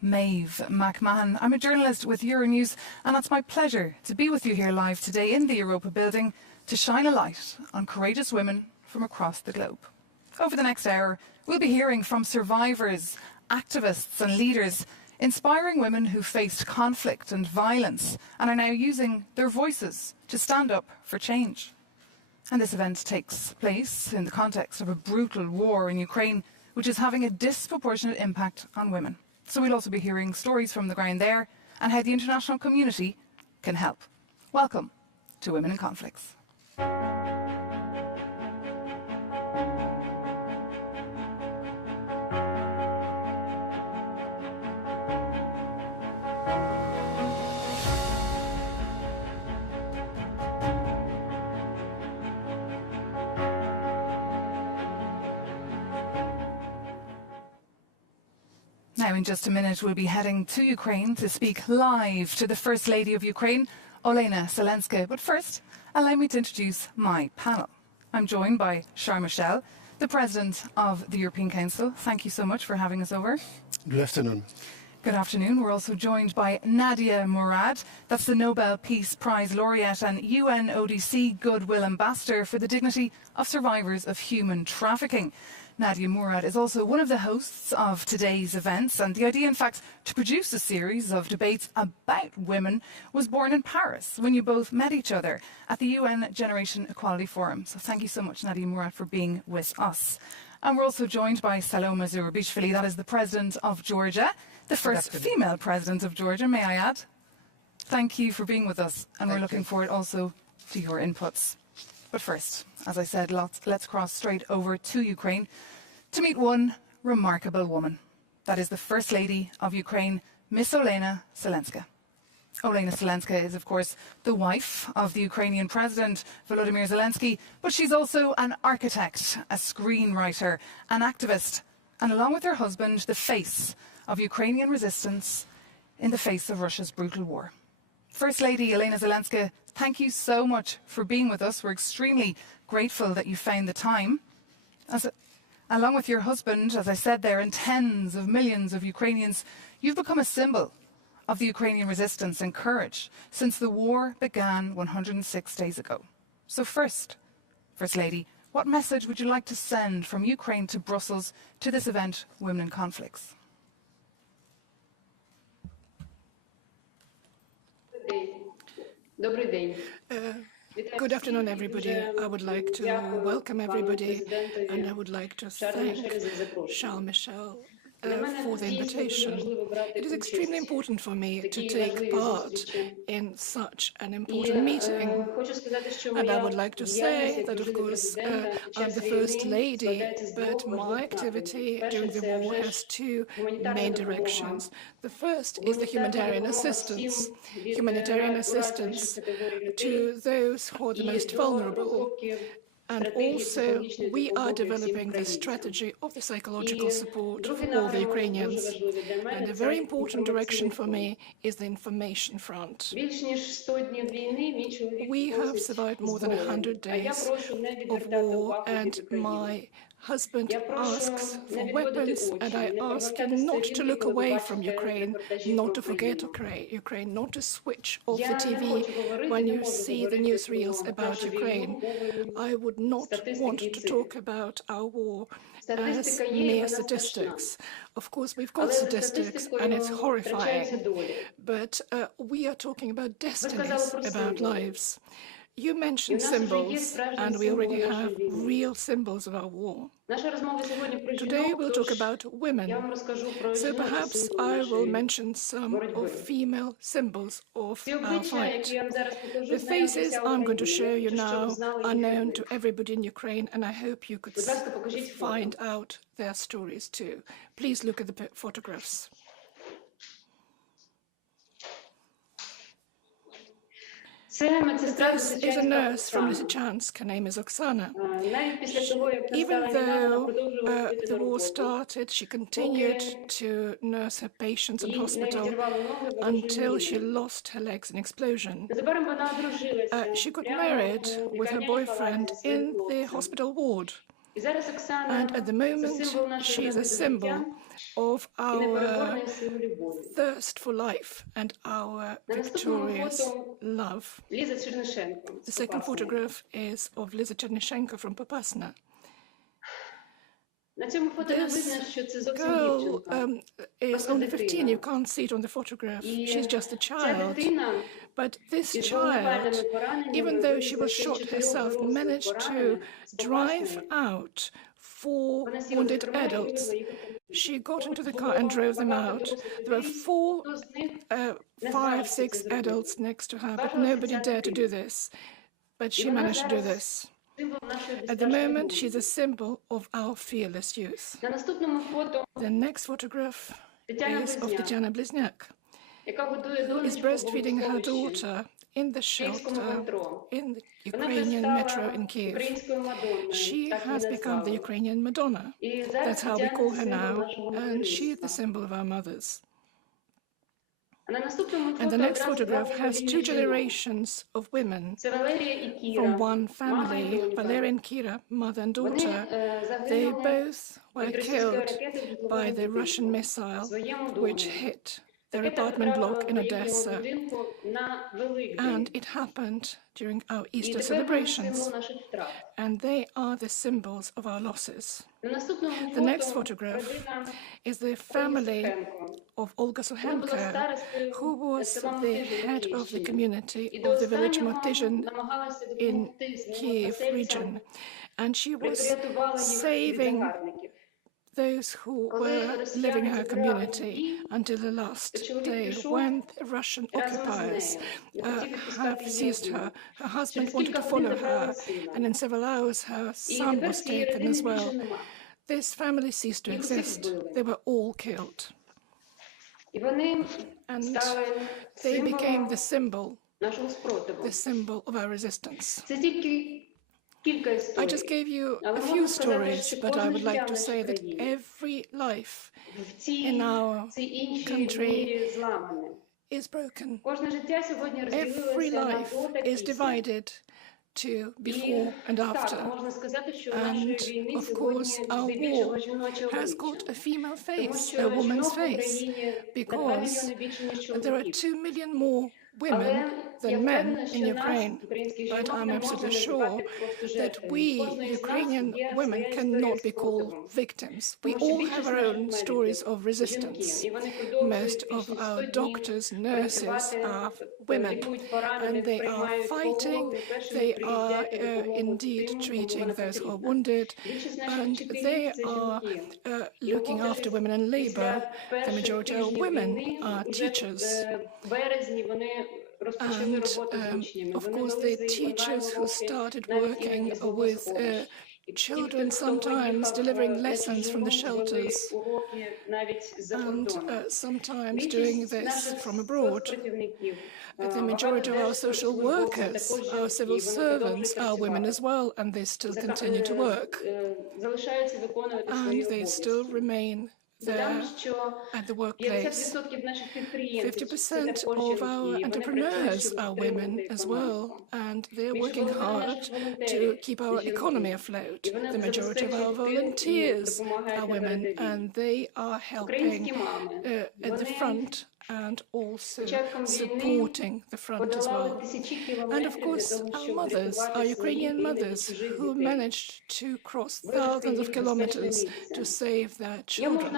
Maeve McMahon. I'm a journalist with Euronews, and it's my pleasure to be with you here live today in the Europa building to shine a light on courageous women from across the globe. Over the next hour, we'll be hearing from survivors, activists and leaders, inspiring women who faced conflict and violence and are now using their voices to stand up for change. And this event takes place in the context of a brutal war in Ukraine, which is having a disproportionate impact on women. So we'll also be hearing stories from the ground there and how the international community can help. Welcome to Women in Conflicts. Now, in just a minute, we'll be heading to Ukraine to speak live to the First Lady of Ukraine, Olena Zelenska. But first, allow me to introduce my panel. I'm joined by Charles Michel, the President of the European Council. Thank you so much for having us over. Good afternoon. Good afternoon. We're also joined by Nadia Murad. That's the Nobel Peace Prize laureate and UNODC Goodwill Ambassador for the dignity of survivors of human trafficking. Nadia Murad is also one of the hosts of today's events, and the idea, in fact, to produce a series of debates about women was born in Paris when you both met each other at the UN Generation Equality Forum. So thank you so much, Nadia Murad, for being with us. And we're also joined by Saloma Zurabishvili, that is the President of Georgia, the first female President of Georgia, may I add. Thank you for being with us, and we're looking forward also to your inputs. But first, as I said, let's cross straight over to Ukraine to meet one remarkable woman. That is the First Lady of Ukraine, Miss Olena Zelenska. Olena Zelenska is, of course, the wife of the Ukrainian President, Volodymyr Zelensky, but she's also an architect, a screenwriter, an activist, and along with her husband, the face of Ukrainian resistance in the face of Russia's brutal war. First Lady Olena Zelenska, thank you so much for being with us. We're extremely grateful that you found the time. Along with your husband, as I said there, and tens of millions of Ukrainians, you've become a symbol of the Ukrainian resistance and courage since the war began 106 days ago. So First Lady, what message would you like to send from Ukraine to Brussels to this event, Women in Conflicts? Good afternoon, everybody. I would like to welcome everybody, and I would like to thank Charles Michel for the invitation. It is extremely important for me to take part in such an important meeting. And I would like to say that, of course, I'm the First Lady, but my activity during the war has two main directions. The first is the humanitarian assistance to those who are the most vulnerable. And also, we are developing the strategy of the psychological support for all the Ukrainians. And a very important direction for me is the information front. We have survived more than 100 days of war, and my husband asks for weapons, and I ask him not to look away from Ukraine, not to forget Ukraine, not to switch off the TV when you see the newsreels about Ukraine. I would not want to talk about our war as mere statistics. Of course, we've got statistics, and it's horrifying, but we are talking about destinies, about lives. You mentioned symbols, and we already have real symbols of our war. Today we'll talk about women, so perhaps I will mention some of female symbols of our fight. The faces I'm going to show you now are known to everybody in Ukraine, and I hope you could find out their stories too. Please look at the photographs. This is a nurse from Lysychansk. Her name is Oksana. Even though the war started, she continued to nurse her patients in hospital until she lost her legs in explosion. She got married with her boyfriend in the hospital ward. And at the moment, she is a symbol of our thirst for life and our victorious love. The second photograph is of Liza Chernyshenko from Popasna. This girl is only 15. You can't see it on the photograph. She's just a child. But this child, even though she was shot herself, managed to drive out 4 wounded adults. She got into the car and drove them out. There were 5, 6 adults next to her, but nobody dared to do this. But she managed to do this. At the moment, she's a symbol of our fearless youth. The next photograph is of Tatiana Blizniak, who is breastfeeding her daughter in the shelter in the Ukrainian metro in Kiev. She has become the Ukrainian Madonna. That's how we call her now, and she is the symbol of our mothers. And the next photograph has 2 generations of women from one family, Valeria and Kira, mother and daughter. They both were killed by the Russian missile which hit their apartment block in Odessa. And it happened during our Easter celebrations. And they are the symbols of our losses. The next photograph is the family of Olga Suhenko, who was the head of the community of the village Motizhin in Kiev region. And she was saving those who were living in her community until the last day when the Russian occupiers have seized her. Her husband wanted to follow her, and in several hours her son was taken as well. This family ceased to exist. They were all killed. And they became the symbol of our resistance. I just gave you a few stories, but I would like to say that every life in our country is broken. Every life is divided to before and after. And of course, our war has got a female face, a woman's face, because there are 2 million more women than men in Ukraine, but I'm absolutely sure that we, Ukrainian women, cannot be called victims. We all have our own stories of resistance. Most of our doctors, nurses are women, and they are fighting, they are indeed treating those who are wounded, and they are looking after women in labor. The majority of women are teachers. And of course, the teachers who started working with children, sometimes delivering lessons from the shelters, and sometimes doing this from abroad. The majority of our social workers, our civil servants, are women as well, and they still continue to work. And they still remain there at the workplace. 50% of our entrepreneurs are women as well, and they're working hard to keep our economy afloat. The majority of our volunteers are women, and they are helping at the front and also supporting the front as well. And of course, our mothers, our Ukrainian mothers, who managed to cross thousands of kilometers to save their children.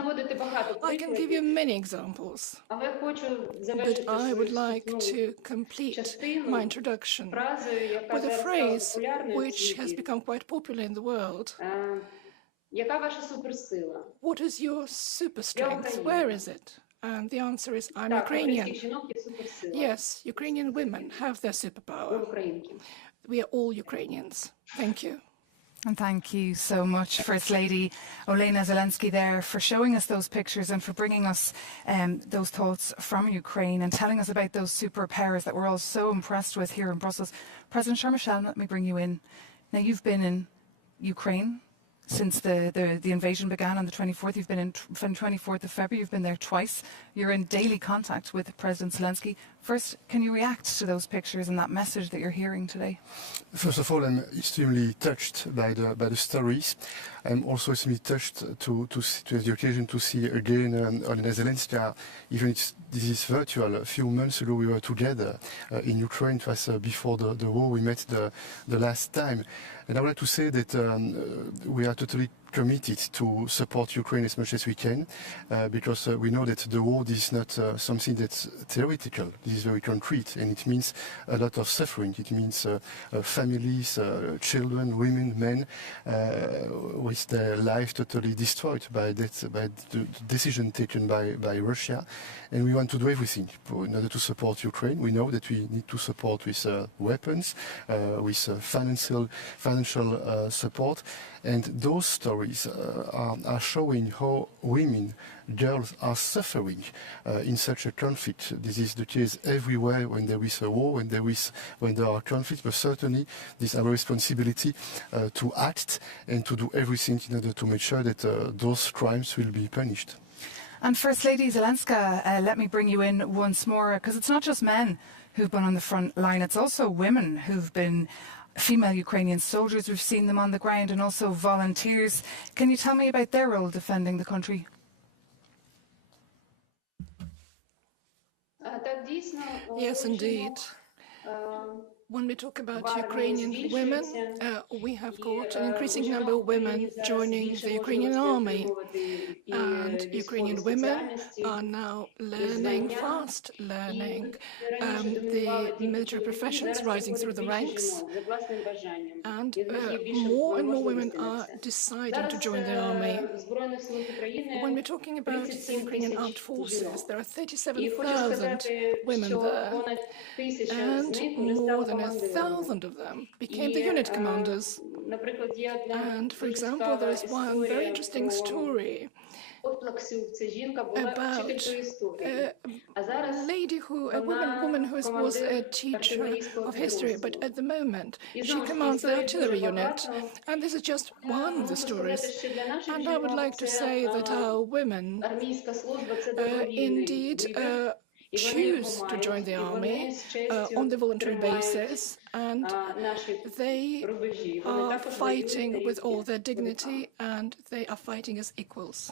I can give you many examples, but I would like to complete my introduction with a phrase which has become quite popular in the world. What is your super strength? Where is it? And the answer is, I'm Ukrainian. Yes, Ukrainian women have their superpower. We are all Ukrainians. Thank you. And thank you so much, First Lady Olena Zelenska, there, for showing us those pictures and for bringing us those thoughts from Ukraine and telling us about those superpowers that we're all so impressed with here in Brussels. President Charles Michel, let me bring you in. Now, you've been in Ukraine since the invasion began on the 24th. You've been in from 24th of February. You've been there twice. You're in daily contact with President Zelensky. First, can you react to those pictures and that message that you're hearing today? First of all, I'm extremely touched by the stories. I'm also extremely touched to have the occasion to see again Olena Zelenska, even if this is virtual. A few months ago we were together in Ukraine. It was before the war we met the last time. And I would like to say that we are totally committed to support Ukraine as much as we can, because we know that the war is not something that's theoretical. This is very concrete, and it means a lot of suffering. It means families, children, women, men, with their life totally destroyed by the decision taken by Russia. And we want to do everything in order to support Ukraine. We know that we need to support with weapons, with financial support. And those stories are showing how women, girls are suffering in such a conflict. This is the case everywhere when there is a war, when there are conflicts, but certainly this is our responsibility to act and to do everything in order to make sure that those crimes will be punished. And First Lady Zelenska, let me bring you in once more, because it's not just men who've been on the front line, it's also women who've been female Ukrainian soldiers. We've seen them on the ground, and also volunteers. Can you tell me about their role defending the country? Yes, indeed. When we talk about Ukrainian women, we have got an increasing number of women joining the Ukrainian army. And Ukrainian women are now fast learning the military professions, rising through the ranks. And more and more women are deciding to join the army. When we're talking about the Ukrainian armed forces, there are 37,000 women there, and more than 1,000 of them became the unit commanders. And, for example, there is one very interesting story about a lady a woman who was a teacher of history, but at the moment she commands the artillery unit. And this is just one of the stories. And I would like to say that our women indeed choose to join the army on the voluntary basis, and they are fighting with all their dignity, and they are fighting as equals.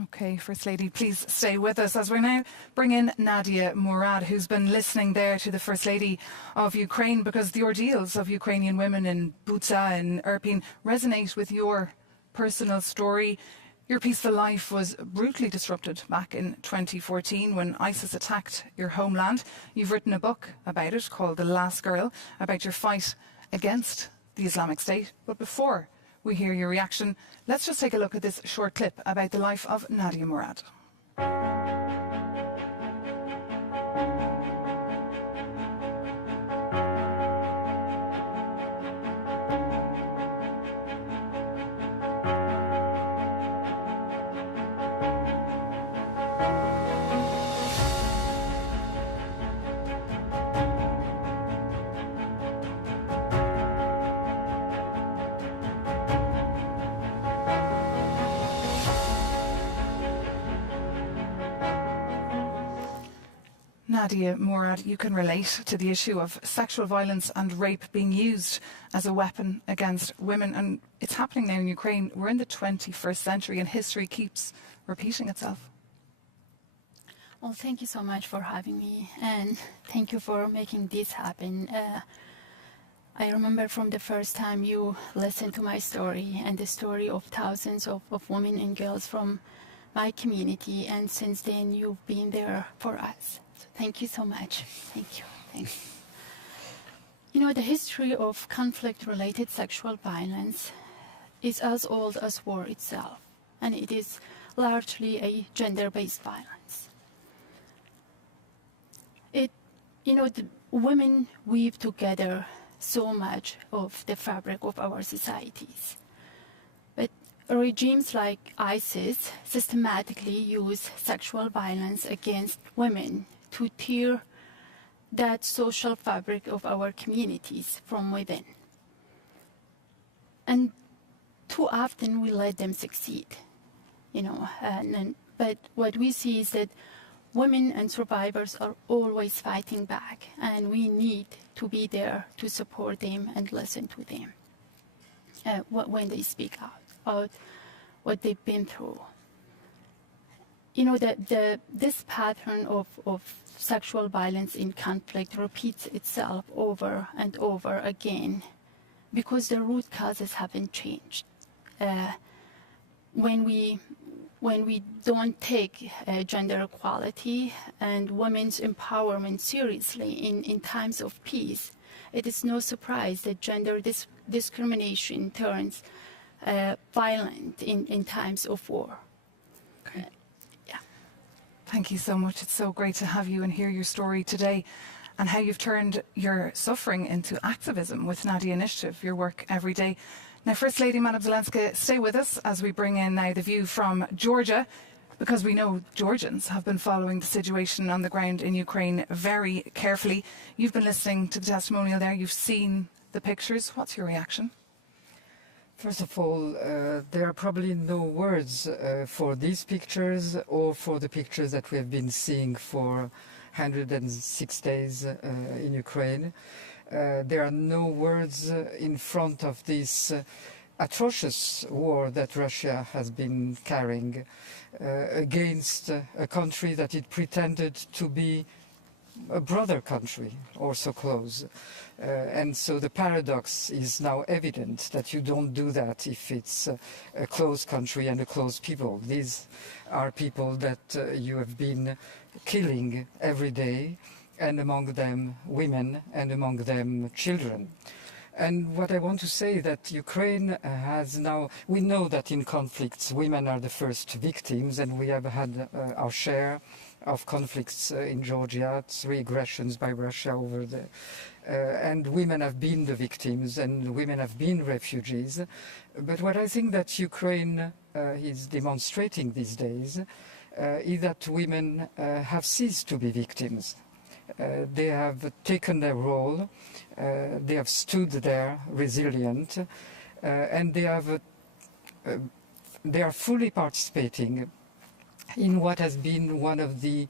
Okay, First Lady, please stay with us as we now bring in Nadia Murad, who's been listening there to the First Lady of Ukraine, because the ordeals of Ukrainian women in Bucha and Irpin resonate with your personal story. Your peaceful life was brutally disrupted back in 2014 when ISIS attacked your homeland. You've written a book about it called The Last Girl, about your fight against the Islamic State. But before we hear your reaction, let's just take a look at this short clip about the life of Nadia Murad. Nadia Murad, you can relate to the issue of sexual violence and rape being used as a weapon against women, and it's happening now in Ukraine. We're in the 21st century and history keeps repeating itself. Well, thank you so much for having me, and thank you for making this happen. I remember from the first time you listened to my story and the story of thousands of women and girls from my community, and since then you've been there for us. So thank you so much. Thank you. Thanks. You know, the history of conflict-related sexual violence is as old as war itself, and it is largely a gender-based violence. The women weave together so much of the fabric of our societies. But regimes like ISIS systematically use sexual violence against women to tear that social fabric of our communities from within. And too often we let them succeed, but what we see is that women and survivors are always fighting back, and we need to be there to support them and listen to them when they speak out what they've been through. You know, this pattern of sexual violence in conflict repeats itself over and over again because the root causes haven't changed. When we don't take gender equality and women's empowerment seriously in times of peace, it is no surprise that gender discrimination turns violent in times of war. Okay. Thank you so much. It's so great to have you and hear your story today and how you've turned your suffering into activism with Nadia Initiative, your work every day. Now, First Lady Madam Zelenska, stay with us as we bring in now the view from Georgia, because we know Georgians have been following the situation on the ground in Ukraine very carefully. You've been listening to the testimonial there. You've seen the pictures. What's your reaction? First of all, there are probably no words for these pictures or for the pictures that we have been seeing for 106 days in Ukraine. There are no words in front of this atrocious war that Russia has been carrying against a country that it pretended to be a brother country, or so close. And so the paradox is now evident that you don't do that if it's a close country and a close people. These are people that you have been killing every day, and among them women, and among them children. And what I want to say that Ukraine has now, we know that in conflicts women are the first victims, and we have had our share of conflicts in Georgia, 3 aggressions by Russia over the and women have been the victims, and women have been refugees. But what I think that Ukraine is demonstrating these days is that women have ceased to be victims. They have taken their role, they have stood there resilient, and they are fully participating in what has been one of the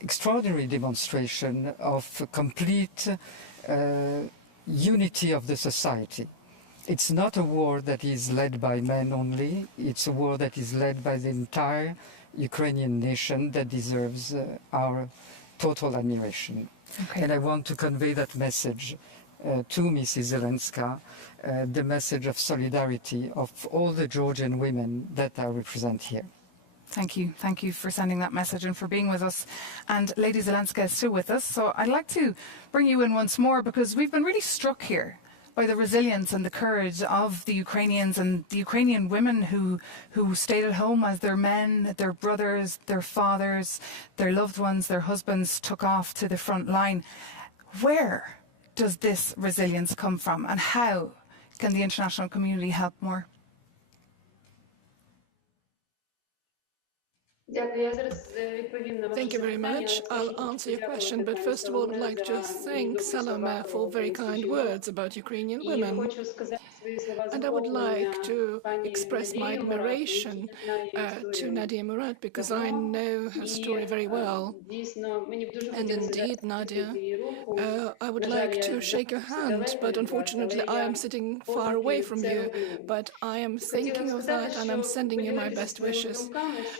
extraordinary demonstration of complete unity of the society. It's not a war that is led by men only, it's a war that is led by the entire Ukrainian nation that deserves our total admiration. Okay. And I want to convey that message to Mrs. Zelenska, the message of solidarity of all the Georgian women that I represent here. Thank you. Thank you for sending that message and for being with us. And Lady Zelenska is still with us. So I'd like to bring you in once more, because we've been really struck here by the resilience and the courage of the Ukrainians and the Ukrainian women who stayed at home as their men, their brothers, their fathers, their loved ones, their husbands took off to the front line. Where does this resilience come from, and how can the international community help more? Thank you very much. I'll answer your question, but first of all, I would like to thank Salome for very kind words about Ukrainian women. And I would like to express my admiration to Nadia Murad, because I know her story very well. And indeed, Nadia, I would like to shake your hand, but unfortunately I am sitting far away from you. But I am thinking of that, and I'm sending you my best wishes.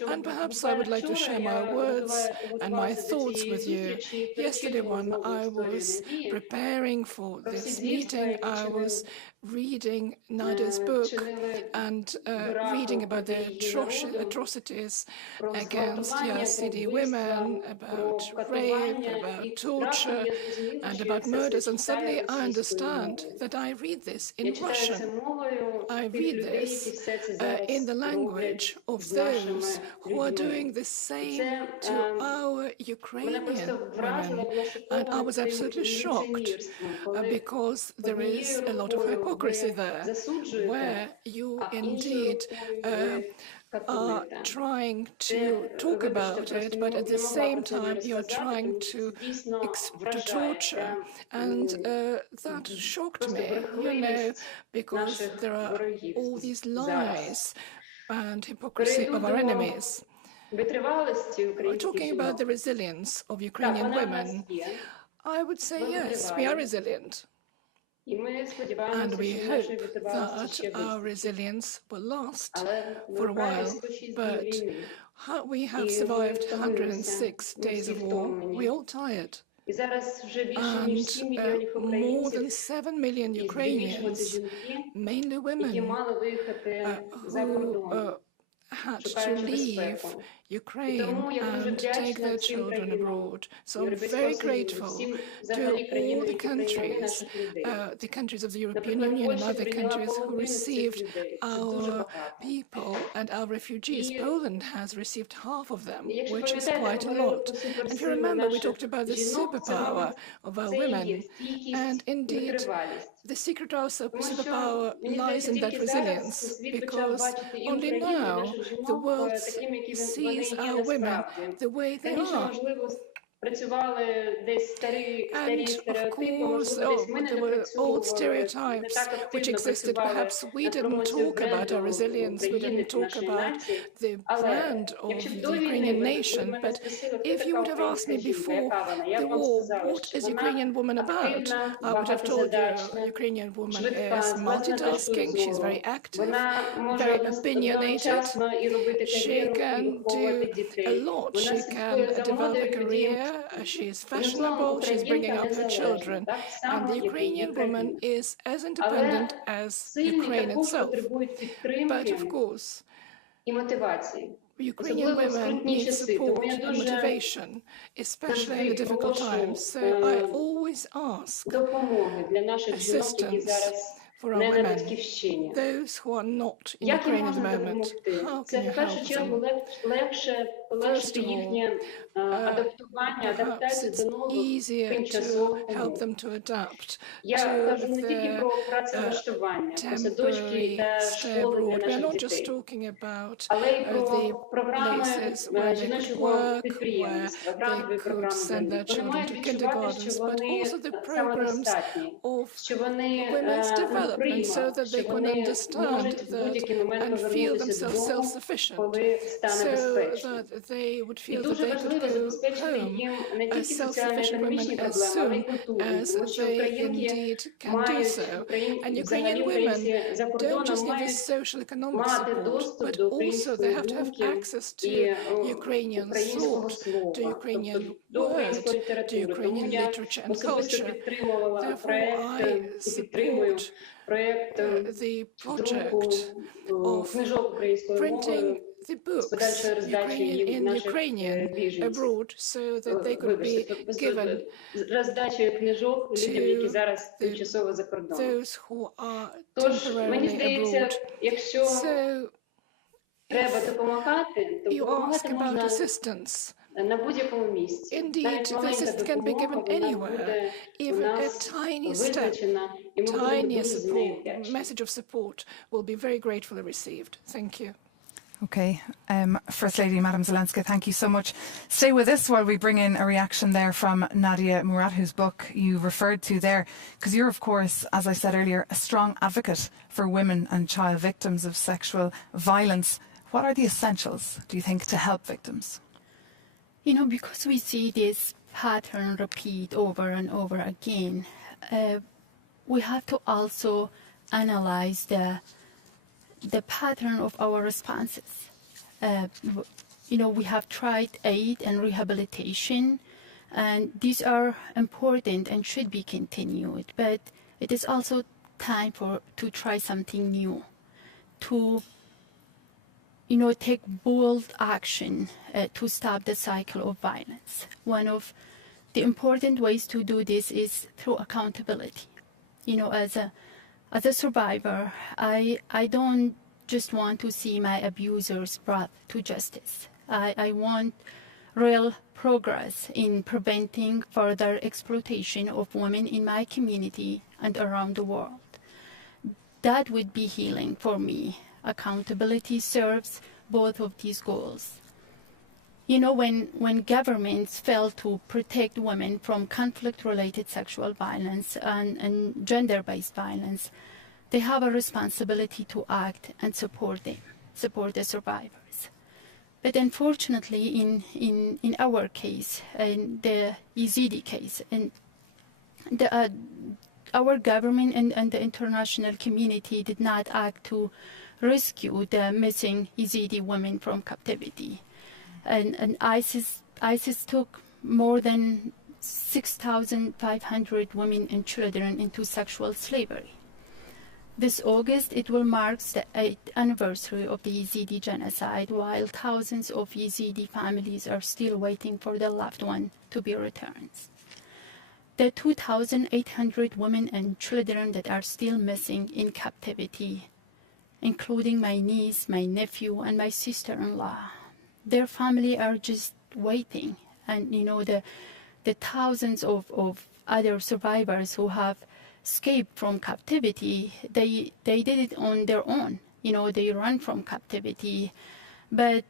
And perhaps I would like to share my words and my thoughts with you. Yesterday when I was preparing for this meeting, I was reading Nadia's book and reading about the atrocities against Yazidi women, about rape, about torture, and about murders. And suddenly I understand that I read this in Russian. I read this in the language of those who are doing the same to our Ukrainian women. And I was absolutely shocked because there is a lot of hypocrisy there, where you indeed are trying to talk about it, but at the same time you're trying to torture. And that shocked me, you know, because there are all these lies and hypocrisy of our enemies. Talking about the resilience of Ukrainian women, I would say yes, we are resilient. And we hope that our resilience will last for a while. But we have survived 106 days of war. We're all tired. And more than 7 million Ukrainians, mainly women, who had to leave Ukraine and take their children abroad. So I'm very grateful to all the countries of the European Union and other countries who received our people and our refugees. Poland has received half of them, which is quite a lot. And if you remember, we talked about the superpower of our women, and indeed, the secret of our superpower lies in that resilience, because only now the world sees our women the way they are. And of course, there were old stereotypes which existed. Perhaps we didn't talk about our resilience, we didn't talk about the brand of the Ukrainian nation. But if you would have asked me before the war, what is Ukrainian woman about? I would have told you Ukrainian woman is multitasking, she's very active, very opinionated, she can do a lot, she can develop a career, she is fashionable, she's bringing up her children, and the Ukrainian woman is as independent as Ukraine itself. But of course, Ukrainian women need support and motivation, especially in the difficult times. So I always ask assistance for our women, those who are not in Ukraine at the moment. How can you help them? First of all, perhaps it's easier to help them to adapt to the temporary stay abroad. We are not just talking about the places where they could work, where they could send their children to kindergartens, but also the programs of women's development, so that they can understand that and feel themselves self-sufficient, so that they would feel that they could go home as self-sufficient women as soon as they indeed can do so. And Ukrainian women don't just need this social economic support, but also they have to have access to Ukrainian thought, to Ukrainian word, to Ukrainian literature and culture. Therefore, I support the project of printing the books in Ukrainian abroad, so that they could be given to those who are temporarily abroad. So if you ask about assistance, indeed, the assistance can be given anywhere. Even a tiny step, tiny support, message of support will be very gratefully received. Thank you. Okay, First Lady Madam Zelenska, thank you so much. Stay with us while we bring in a reaction there from Nadia Murad, whose book you referred to there, because you're, of course, as I said earlier, a strong advocate for women and child victims of sexual violence. What are the essentials, do you think, to help victims? You know, because we see this pattern repeat over and over again, we have to also analyze the pattern of our responses. You know, we have tried aid and rehabilitation, and these are important and should be continued, but it is also time to try something new, to take bold action to stop the cycle of violence. One of the important ways to do this is through accountability. You know, as a survivor, I don't just want to see my abusers brought to justice. I want real progress in preventing further exploitation of women in my community and around the world. That would be healing for me. Accountability serves both of these goals. You know, when governments fail to protect women from conflict-related sexual violence and gender-based violence, they have a responsibility to act and support the survivors. But unfortunately, in our case, in the Yazidi case, and our government and the international community did not act to rescue the missing Yazidi women from captivity. And ISIS took more than 6,500 women and children into sexual slavery. This August, it will mark the 8th anniversary of the Yazidi genocide, while thousands of Yazidi families are still waiting for their loved one to be returned. The 2,800 women and children that are still missing in captivity, including my niece, my nephew, and my sister-in-law, their family are just waiting. And you know, the thousands of other survivors who have escaped from captivity, they did it on their own. You know, they ran from captivity, but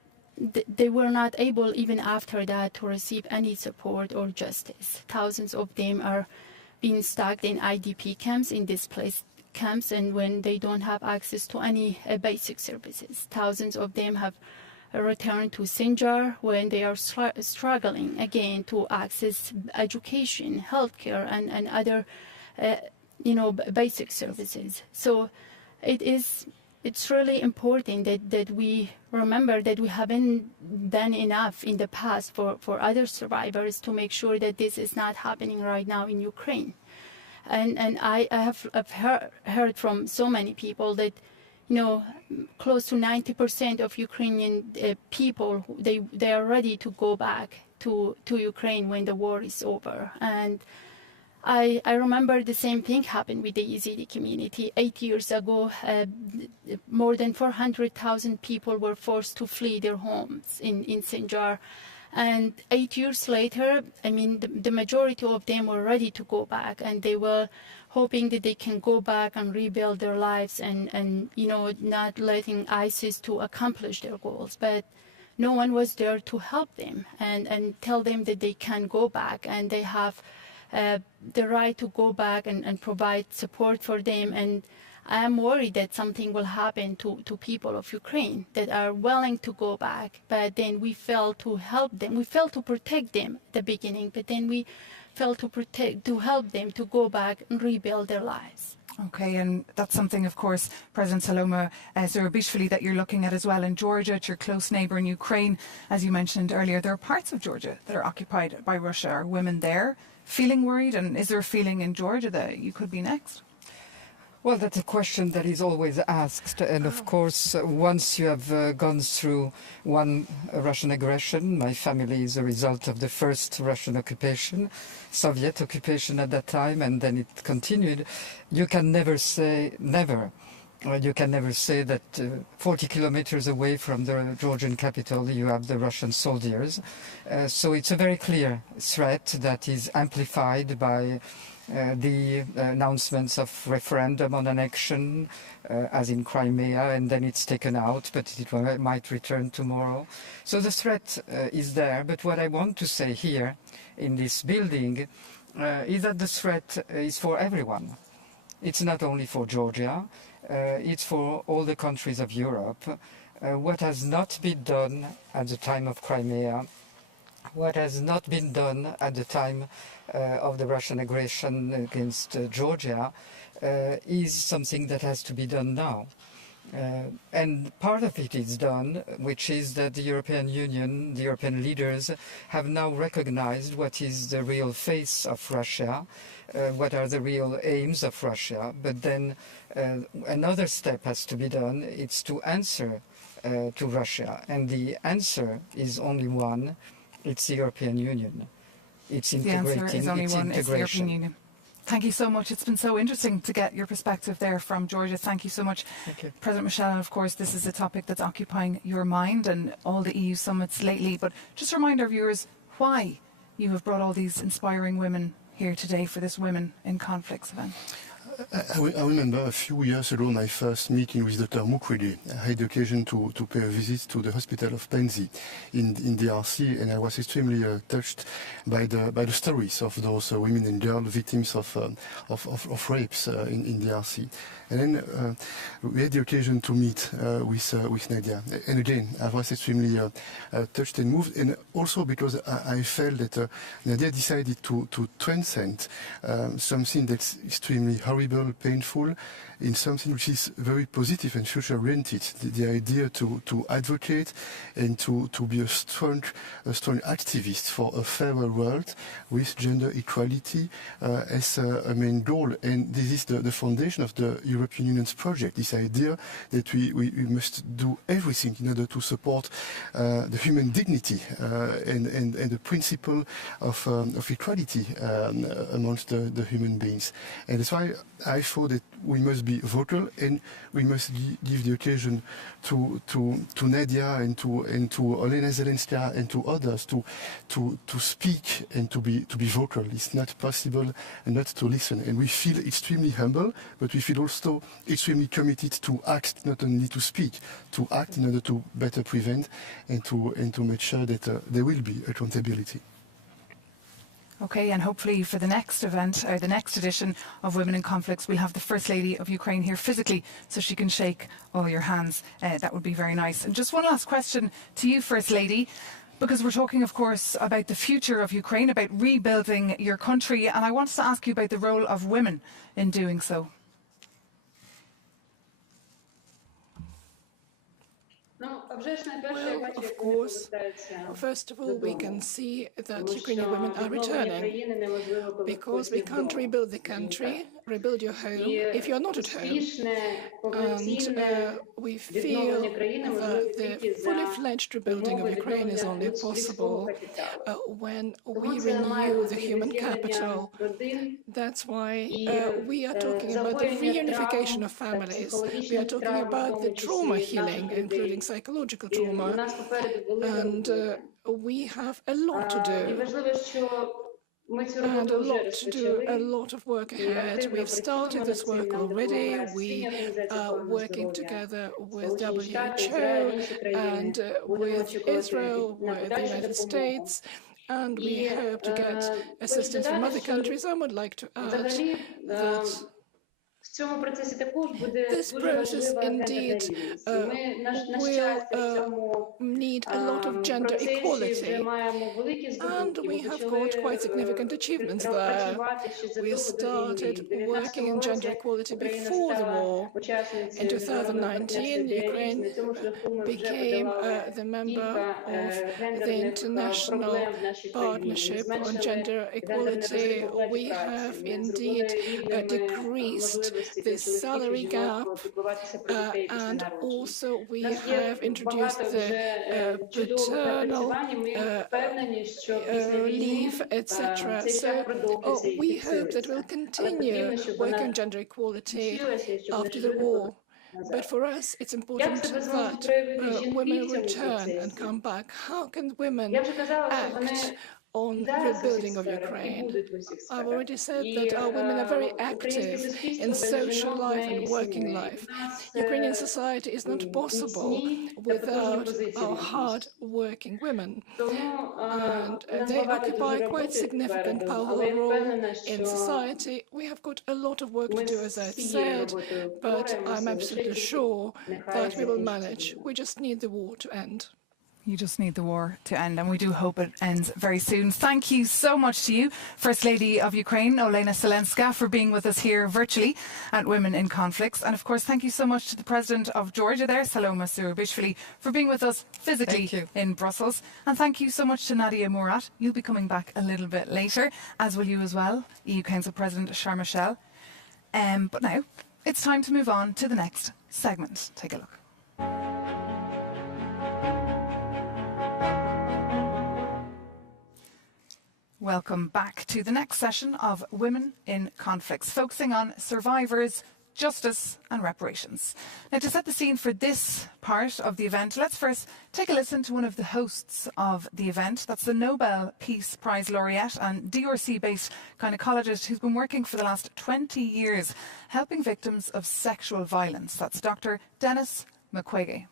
they were not able, even after that, to receive any support or justice. Thousands of them are being stuck in IDP camps, in displaced camps, and when they don't have access to any basic services. Thousands of them have returned to Sinjar when they are struggling again to access education, healthcare, and other basic services. So it's really important that we remember that we haven't done enough in the past for other survivors to make sure that this is not happening right now in Ukraine. And I've heard from so many people that, you know, close to 90% of Ukrainian people, they are ready to go back to Ukraine when the war is over. And I remember the same thing happened with the Yazidi community. 8 years ago, more than 400,000 people were forced to flee their homes in Sinjar. And 8 years later, I mean, the majority of them were ready to go back, and they were hoping that they can go back and rebuild their lives and you know, not letting ISIS to accomplish their goals. But no one was there to help them and tell them that they can go back, and they have the right to go back and provide support for them. And I am worried that something will happen to people of Ukraine that are willing to go back, but then we failed to help them. We failed to protect them at the beginning, but then we failed to help them to go back and rebuild their lives. Okay, and that's something, of course, President Saloma Zurabishvili, that you're looking at as well in Georgia. It's your close neighbour in Ukraine. As you mentioned earlier, there are parts of Georgia that are occupied by Russia. Are women there feeling worried? And is there a feeling in Georgia that you could be next? Well, that's a question that is always asked. And of course, once you have gone through one Russian aggression, my family is a result of the first Russian occupation, Soviet occupation at that time, and then it continued, you can never say never. You can never say that 40 kilometers away from the Georgian capital you have the Russian soldiers. So it's a very clear threat that is amplified by the announcements of referendum on annexion, as in Crimea, and then it's taken out, but it might return tomorrow. So the threat is there, but what I want to say here in this building is that the threat is for everyone. It's not only for Georgia, it's for all the countries of Europe. What has not been done at the time of Crimea, what has not been done at the time of the Russian aggression against Georgia is something that has to be done now. And part of it is done, which is that the European Union, the European leaders have now recognized what is the real face of Russia, what are the real aims of Russia. But then another step has to be done. It's to answer to Russia. And the answer is only one. It's the European Union. It's integrating, the answer is only it's one. integration. It's the European Union. Thank you so much. It's been so interesting to get your perspective there from Georgia. Thank you so much, President Michel. And of course, this is a topic that's occupying your mind and all the EU summits lately. But just remind our viewers why you have brought all these inspiring women here today for this Women in Conflicts event. I remember a few years ago my first meeting with Dr. Mukwege. I had the occasion to pay a visit to the hospital of Penzi in DRC, and I was extremely touched by the stories of those women and girls victims of rapes in DRC. And then we had the occasion to meet with Nadia. And again, I was extremely touched and moved, and also because I felt that Nadia decided to transcend something that's extremely horrible, painful, in something which is very positive and future-oriented. The idea to advocate and to be a strong activist for a fairer world with gender equality as a main goal. And this is the foundation of the European Union's project, this idea that we must do everything in order to support the human dignity and the principle of equality amongst the human beings. And that's why I thought that we must be vocal, and we must give the occasion to Nadia and to Olena Zelenska and to others to speak and to be vocal. It's not possible not to listen, and we feel extremely humble, but we feel also extremely committed to act, not only to speak, to act in order to better prevent and to make sure that there will be accountability. Okay, and hopefully for the next event, or the next edition of Women in Conflicts, we'll have the First Lady of Ukraine here physically so she can shake all your hands. That would be very nice. And just one last question to you, First Lady, because we're talking, of course, about the future of Ukraine, about rebuilding your country, and I wanted to ask you about the role of women in doing so. Well, of course, first of all, we can see that Ukrainian women are returning, because we can't rebuild the country, rebuild your home, if you're not at home. And we feel that the fully fledged rebuilding of Ukraine is only possible when we renew the human capital. That's why we are talking about the reunification of families. We are talking about the trauma healing, including psychological trauma, and we have a lot to do. And a lot of work ahead. We've started this work already. We are working together with WHO and with Israel, with the United States, and we hope to get assistance from other countries. I would like to add that this process indeed will need a lot of gender equality, and we have got quite significant achievements there. We started working in gender equality before the war. In 2019, Ukraine became the member of the International Partnership on Gender Equality. We have indeed decreased the salary gap, and also we have introduced the paternal leave, etc. So we hope that we'll continue working on gender equality after the war. But for us, it's important that women return and come back. How can women act on rebuilding of Ukraine? I've already said that our women are very active in social life and working life. Ukrainian society is not possible without our hard-working women, and they occupy quite significant powerful role in society. We have got a lot of work to do, as I've said, but I'm absolutely sure that we will manage. We just need the war to end. You just need the war to end, and we do hope it ends very soon. Thank you so much to you, First Lady of Ukraine, Olena Zelenska, for being with us here virtually at Women in Conflicts. And of course, thank you so much to the President of Georgia there, Saloma Zurabishvili, for being with us physically in Brussels. And thank you so much to Nadia Murad. You'll be coming back a little bit later, as will you as well, EU Council President Charles Michel. But now, it's time to move on to the next segment. Take a look. Welcome back to the next session of Women in Conflicts, focusing on survivors, justice and reparations. Now, to set the scene for this part of the event, let's first take a listen to one of the hosts of the event. That's the Nobel Peace Prize laureate and DRC-based gynecologist who's been working for the last 20 years helping victims of sexual violence. That's Dr. Denis Mukwege.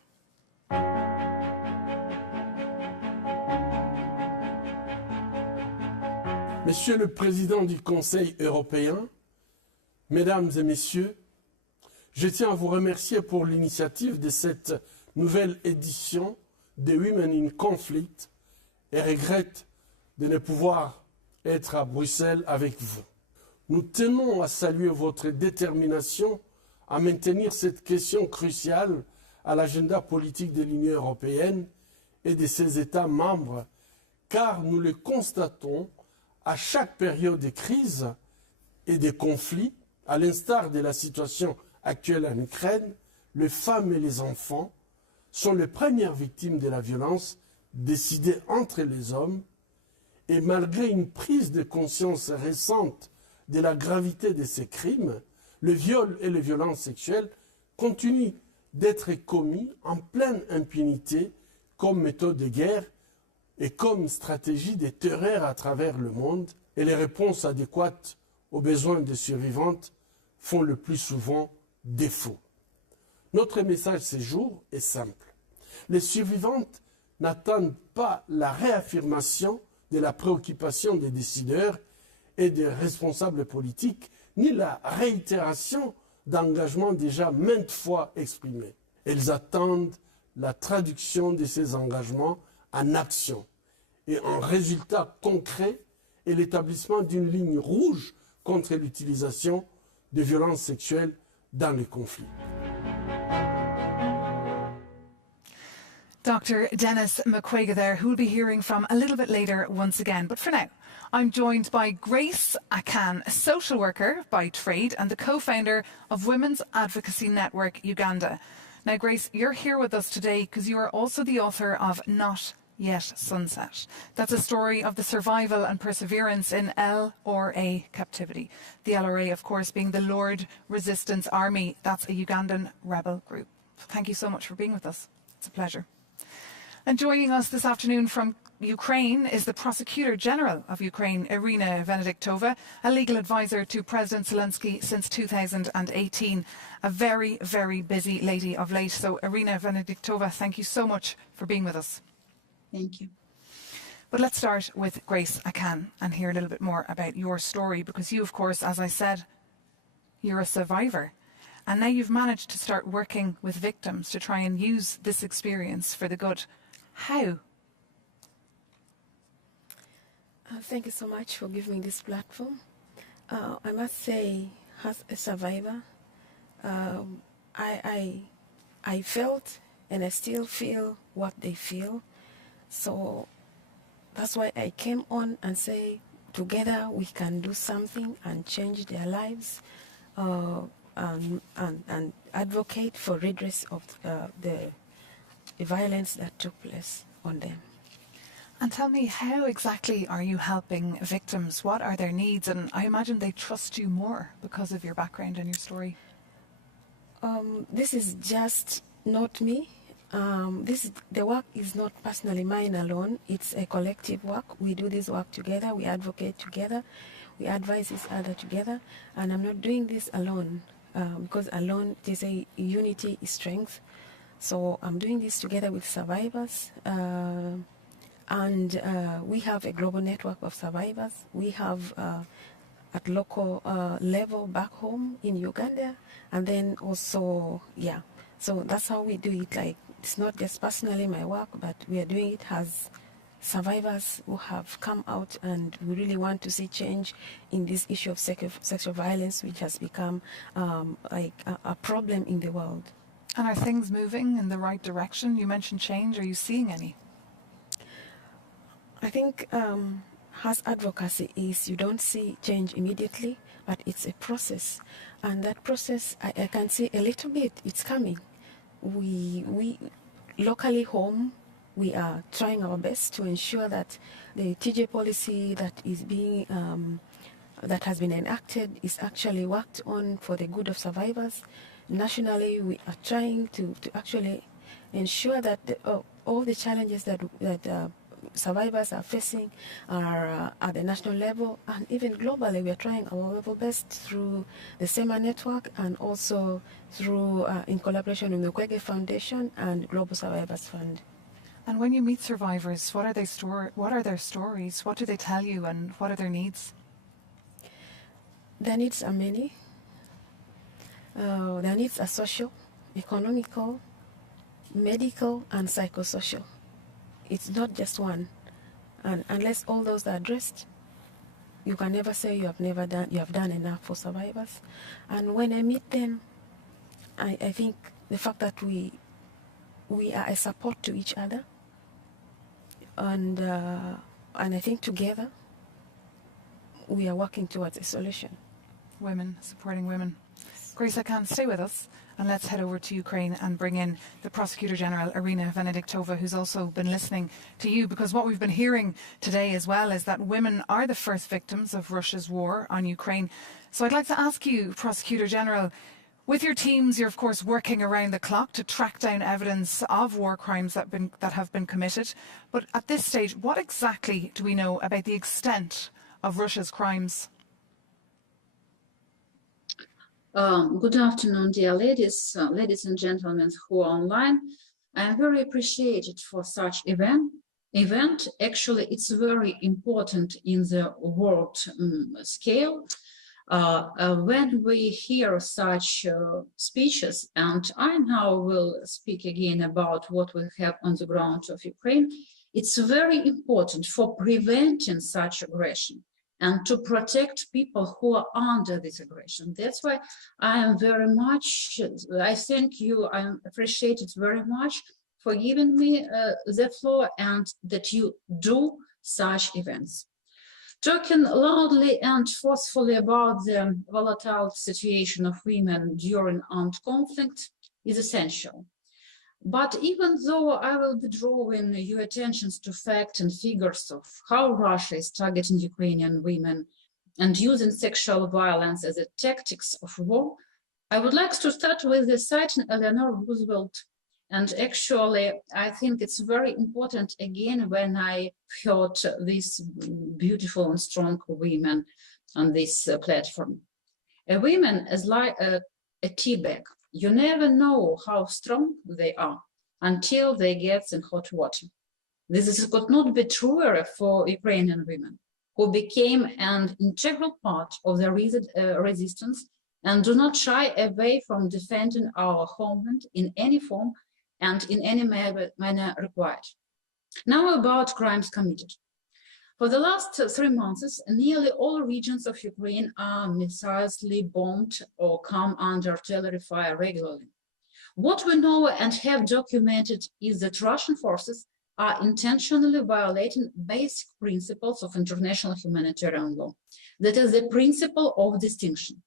Monsieur le Président du Conseil européen, Mesdames et Messieurs, je tiens à vous remercier pour l'initiative de cette nouvelle édition de Women in Conflict et regrette de ne pouvoir être à Bruxelles avec vous. Nous tenons à saluer votre détermination à maintenir cette question cruciale à l'agenda politique de l'Union européenne et de ses États membres, car nous le constatons à chaque période de crise et de conflit, à l'instar de la situation actuelle en Ukraine, les femmes et les enfants sont les premières victimes de la violence décidée entre les hommes, et malgré une prise de conscience récente de la gravité de ces crimes, le viol et les violences sexuelles continuent d'être commis en pleine impunité comme méthode de guerre et comme stratégie de terreur à travers le monde, et les réponses adéquates aux besoins des survivantes font le plus souvent défaut. Notre message ce jour est simple. Les survivantes n'attendent pas la réaffirmation de la préoccupation des décideurs et des responsables politiques, ni la réitération d'engagements déjà maintes fois exprimés. Elles attendent la traduction de ces engagements en action et en résultat concret et l'établissement d'une ligne rouge contre l'utilisation de violences sexuelles dans les conflits. Dr. Denis Mukwege there, who we'll be hearing from a little bit later once again. But for now, I'm joined by Grace Akan, a social worker by trade and the co-founder of Women's Advocacy Network Uganda. Now, Grace, you're here with us today because you are also the author of Not Yet Sunset. That's a story of the survival and perseverance in LRA captivity. The LRA, of course, being the Lord Resistance Army. That's a Ugandan rebel group. Thank you so much for being with us. It's a pleasure. And joining us this afternoon from Ukraine is the Prosecutor General of Ukraine, Olena Zelenska, a legal advisor to President Zelensky since 2018. A very, very busy lady of late. So, Olena Zelenska, thank you so much for being with us. Thank you. But let's start with Grace Akan and hear a little bit more about your story, because you, of course, as I said, you're a survivor. And now you've managed to start working with victims to try and use this experience for the good. How? Thank you so much for giving me this platform. I must say, as a survivor, I felt and I still feel what they feel. So that's why I came on and say, together we can do something and change their lives and advocate for redress of the violence that took place on them. And tell me, how exactly are you helping victims? What are their needs? And I imagine they trust you more because of your background and your story. This is just not me. The work is not personally mine alone. It's a collective work. We do this work together. We advocate together. We advise each other together. And I'm not doing this alone because alone, they say unity is strength. So I'm doing this together with survivors. And we have a global network of survivors. We have at local level back home in Uganda. And then also, yeah. So that's how we do it. Like, it's not just personally my work, but we are doing it as survivors who have come out, and we really want to see change in this issue of sexual violence, which has become like a problem in the world. And are things moving in the right direction? You mentioned change. Are you seeing any? I think as advocacy is, you don't see change immediately, but it's a process. And that process, I can see a little bit, it's coming. We locally home, we are trying our best to ensure that the TJ policy that is being that has been enacted is actually worked on for the good of survivors. Nationally, we are trying to actually ensure that all the challenges that survivors are facing are at the national level, and even globally we are trying our level best through the SEMA network and also through in collaboration with the Mukwege Foundation and Global Survivors Fund. And when you meet survivors, what are their stories? What do they tell you, and what are their needs? Their needs are many. Their needs are social, economical, medical, and psychosocial. It's not just one. And unless all those are addressed, you can never say you have done enough for survivors. And when I meet them, I think the fact that we are a support to each other, and I think together we are working towards a solution. Women, supporting women. Grace Khan, stay with us, and let's head over to Ukraine and bring in the Prosecutor General, Irina Venediktova, who's also been listening to you, because what we've been hearing today as well is that women are the first victims of Russia's war on Ukraine. So I'd like to ask you, Prosecutor General, with your teams, you're of course working around the clock to track down evidence of war crimes that have been committed. But at this stage, what exactly do we know about the extent of Russia's crimes? Good afternoon, dear ladies and gentlemen who are online. I am very appreciated for such event. Actually, it's very important in the world scale. When we hear such speeches, and I now will speak again about what we have on the ground of Ukraine, it's very important for preventing such aggression and to protect people who are under this aggression. That's why I am very much, I thank you, I appreciate it very much for giving me the floor and that you do such events. Talking loudly and forcefully about the volatile situation of women during armed conflict is essential. But even though I will be drawing your attentions to facts and figures of how Russia is targeting Ukrainian women and using sexual violence as a tactics of war, I would like to start with the citing Eleanor Roosevelt. And actually, I think it's very important again when I heard these beautiful and strong women on this platform. A woman is like a tea bag. You never know how strong they are until they get in hot water. This could not be truer for Ukrainian women, who became an integral part of the resistance and do not shy away from defending our homeland in any form and in any manner required. Now about crimes committed. For the last 3 months, nearly all regions of Ukraine are missiles-ly bombed or come under artillery fire regularly. What we know and have documented is that Russian forces are intentionally violating basic principles of international humanitarian law. That is the principle of distinction,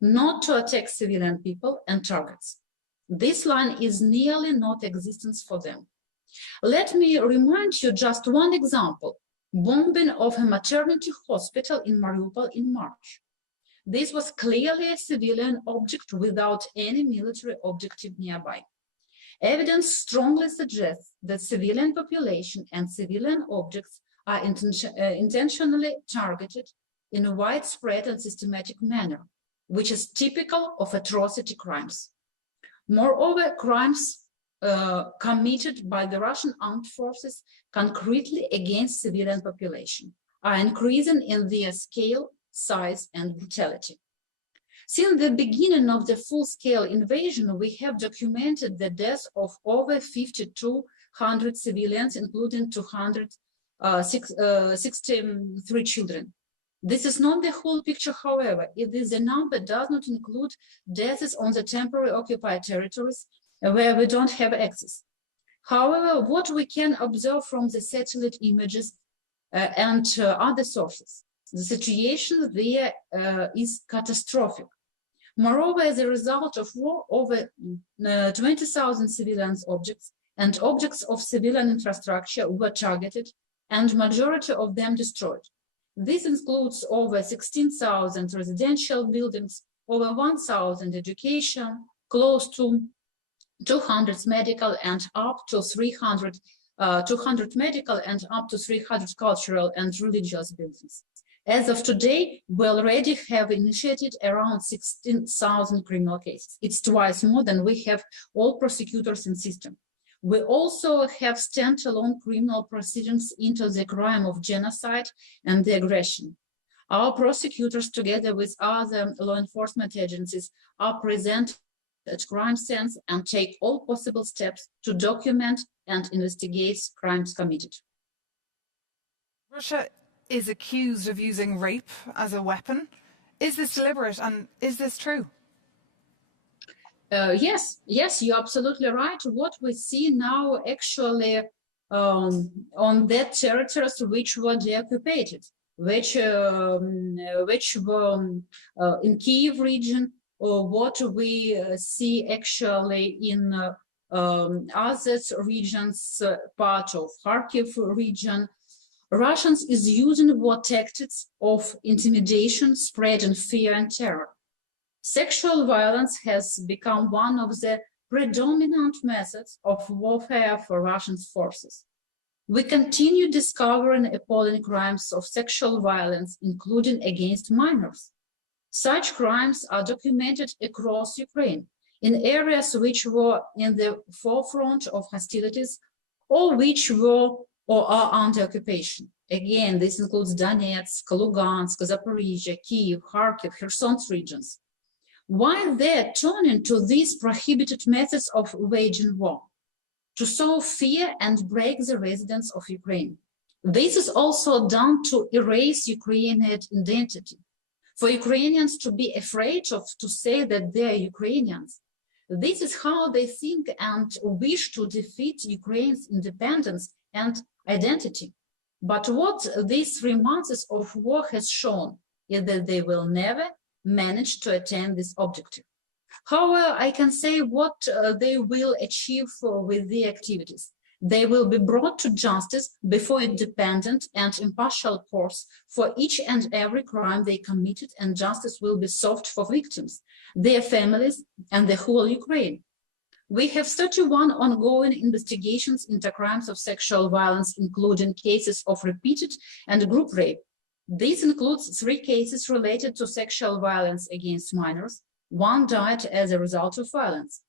not to attack civilian people and targets. This line is nearly non-existent for them. Let me remind you just one example. Bombing of a maternity hospital in Mariupol in March. This was clearly a civilian object without any military objective nearby. Evidence strongly suggests that civilian population and civilian objects are intentionally targeted in a widespread and systematic manner, which is typical of atrocity crimes. Moreover, crimes committed by the Russian armed forces concretely against civilian population are increasing in their scale, size, and brutality. Since the beginning of the full-scale invasion, we have documented the deaths of over 5,200 civilians, including 263 children. This is not the whole picture, however. The number does not include deaths on the temporary occupied territories where we don't have access. However, what we can observe from the satellite images and other sources, the situation there is catastrophic. Moreover, as a result of war, over 20,000 civilian objects and objects of civilian infrastructure were targeted and majority of them destroyed. This includes over 16,000 residential buildings, over 1,000 education, close to 200 medical and up to 300 medical and up to 300 cultural and religious buildings. As of today, we already have initiated around 16,000 criminal cases. It's twice more than we have all prosecutors in system. We also have standalone criminal proceedings into the crime of genocide and the aggression. Our prosecutors, together with other law enforcement agencies, are present at crime scenes and take all possible steps to document and investigate crimes committed. Russia is accused of using rape as a weapon. Is this deliberate and is this true? Yes, you're absolutely right. What we see now actually on that territories which were deoccupied, which were in Kiev region, or what we see actually in other regions, part of Kharkiv region, Russians is using war tactics of intimidation, spreading fear and terror. Sexual violence has become one of the predominant methods of warfare for Russian forces. We continue discovering appalling crimes of sexual violence, including against minors. Such crimes are documented across Ukraine in areas which were in the forefront of hostilities or which were or are under occupation. Again, this includes Donetsk, Lugansk, Zaporizhia, Kiev, Kharkiv, Kherson regions. Why they're turning to these prohibited methods of waging war? To sow fear and break the resilience of Ukraine. This is also done to erase Ukrainian identity. For Ukrainians to be afraid to say that they're Ukrainians. This is how they think and wish to defeat Ukraine's independence and identity. But what these 3 months of war has shown is that they will never manage to attain this objective. However, I can say what they will achieve with the activities. They will be brought to justice before independent and impartial courts for each and every crime they committed, and justice will be sought for victims, their families, and the whole Ukraine. We have 31 ongoing investigations into crimes of sexual violence, including cases of repeated and group rape. This includes 3 cases related to sexual violence against minors. 1 died as a result of violence.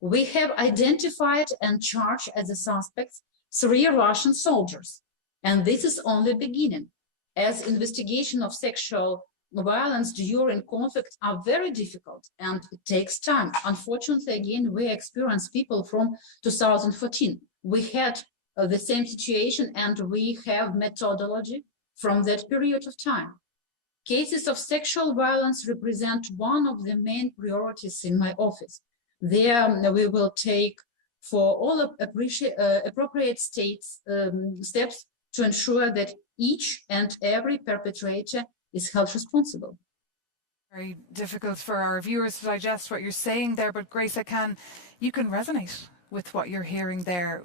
We have identified and charged as the suspects 3 Russian soldiers, and this is only beginning, as investigation of sexual violence during conflict are very difficult and it takes time. Unfortunately, again, we experience people from 2014. We had the same situation and we have methodology from that period of time. Cases of sexual violence represent one of the main priorities in my office. There we will take for all appropriate steps to ensure that each and every perpetrator is held responsible. Very difficult for our viewers to digest what you're saying there, but Grace, you can resonate with what you're hearing there,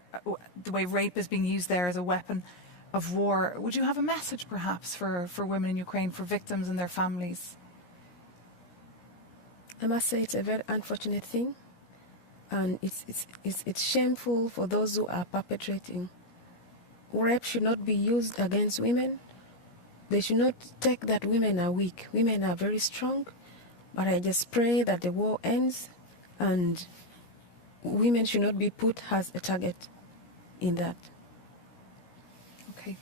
the way rape is being used there as a weapon of war. Would you have a message perhaps for women in Ukraine, for victims and their families? I must say it's a very unfortunate thing, and it's shameful for those who are perpetrating. Rape should not be used against women. They should not take that women are weak. Women are very strong, but I just pray that the war ends and women should not be put as a target in that. Okay.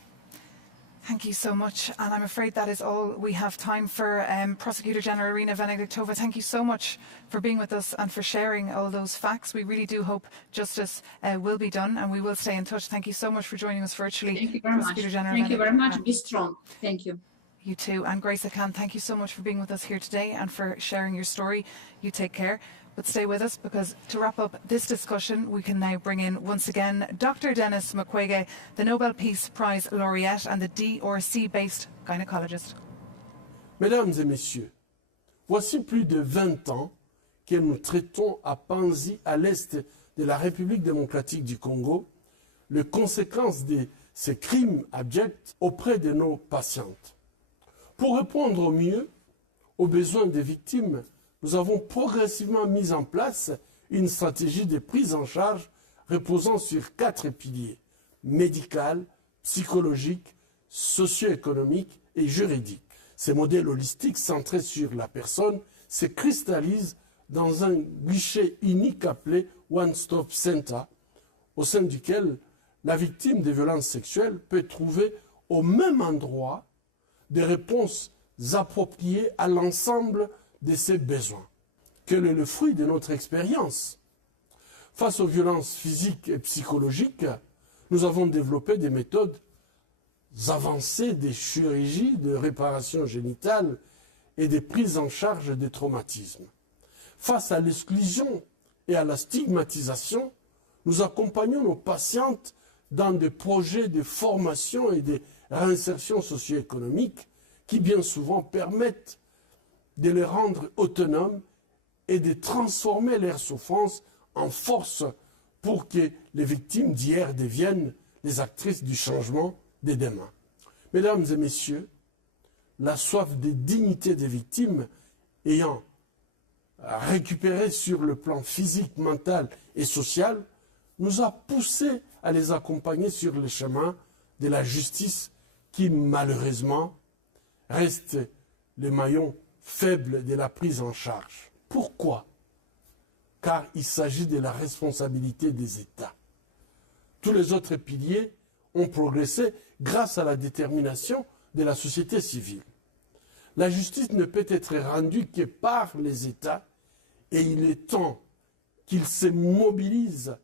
Thank you so much. And I'm afraid that is all we have time for. Prosecutor General Irina Venediktova, thank you so much for being with us and for sharing all those facts. We really do hope justice will be done, and we will stay in touch. Thank you so much for joining us virtually. Thank you very much. Thank you very much. Be strong. Thank you. You too. And Grace Akan, thank you so much for being with us here today and for sharing your story. You take care. But stay with us, because to wrap up this discussion, we can now bring in once again Dr. Denis Mukwege, the Nobel Peace Prize laureate and the DRC-based gynecologist. Mesdames et messieurs, voici plus de 20 ans que nous traitons à Panzi, à l'est de la République démocratique du Congo, les conséquences de ces crimes abjects auprès de nos patientes. Pour répondre au mieux aux besoins des victimes, nous avons progressivement mis en place une stratégie de prise en charge reposant sur 4 piliers: médical, psychologique, socio-économique et juridique. Ces modèles holistiques centrés sur la personne se cristallisent dans un guichet unique appelé One Stop Center, au sein duquel la victime des violences sexuelles peut trouver au même endroit des réponses appropriées à l'ensemble de ses besoins. Quel est le fruit de notre expérience? Face aux violences physiques et psychologiques, nous avons développé des méthodes avancées des chirurgies de réparation génitale et des prises en charge des traumatismes. Face à l'exclusion et à la stigmatisation, nous accompagnons nos patientes dans des projets de formation et de réinsertion socio-économique qui bien souvent permettent de les rendre autonomes et de transformer leur souffrance en force pour que les victimes d'hier deviennent les actrices du changement de demain. Mesdames et messieurs, la soif de dignité des victimes ayant récupéré sur le plan physique, mental et social nous a poussés à les accompagner sur le chemin de la justice qui, malheureusement, reste le maillon faible de la prise en charge. Pourquoi? Car il s'agit de la responsabilité des États. Tous les autres piliers ont progressé grâce à la détermination de la société civile. La justice ne peut être rendue que par les États et il est temps qu'ils se mobilisent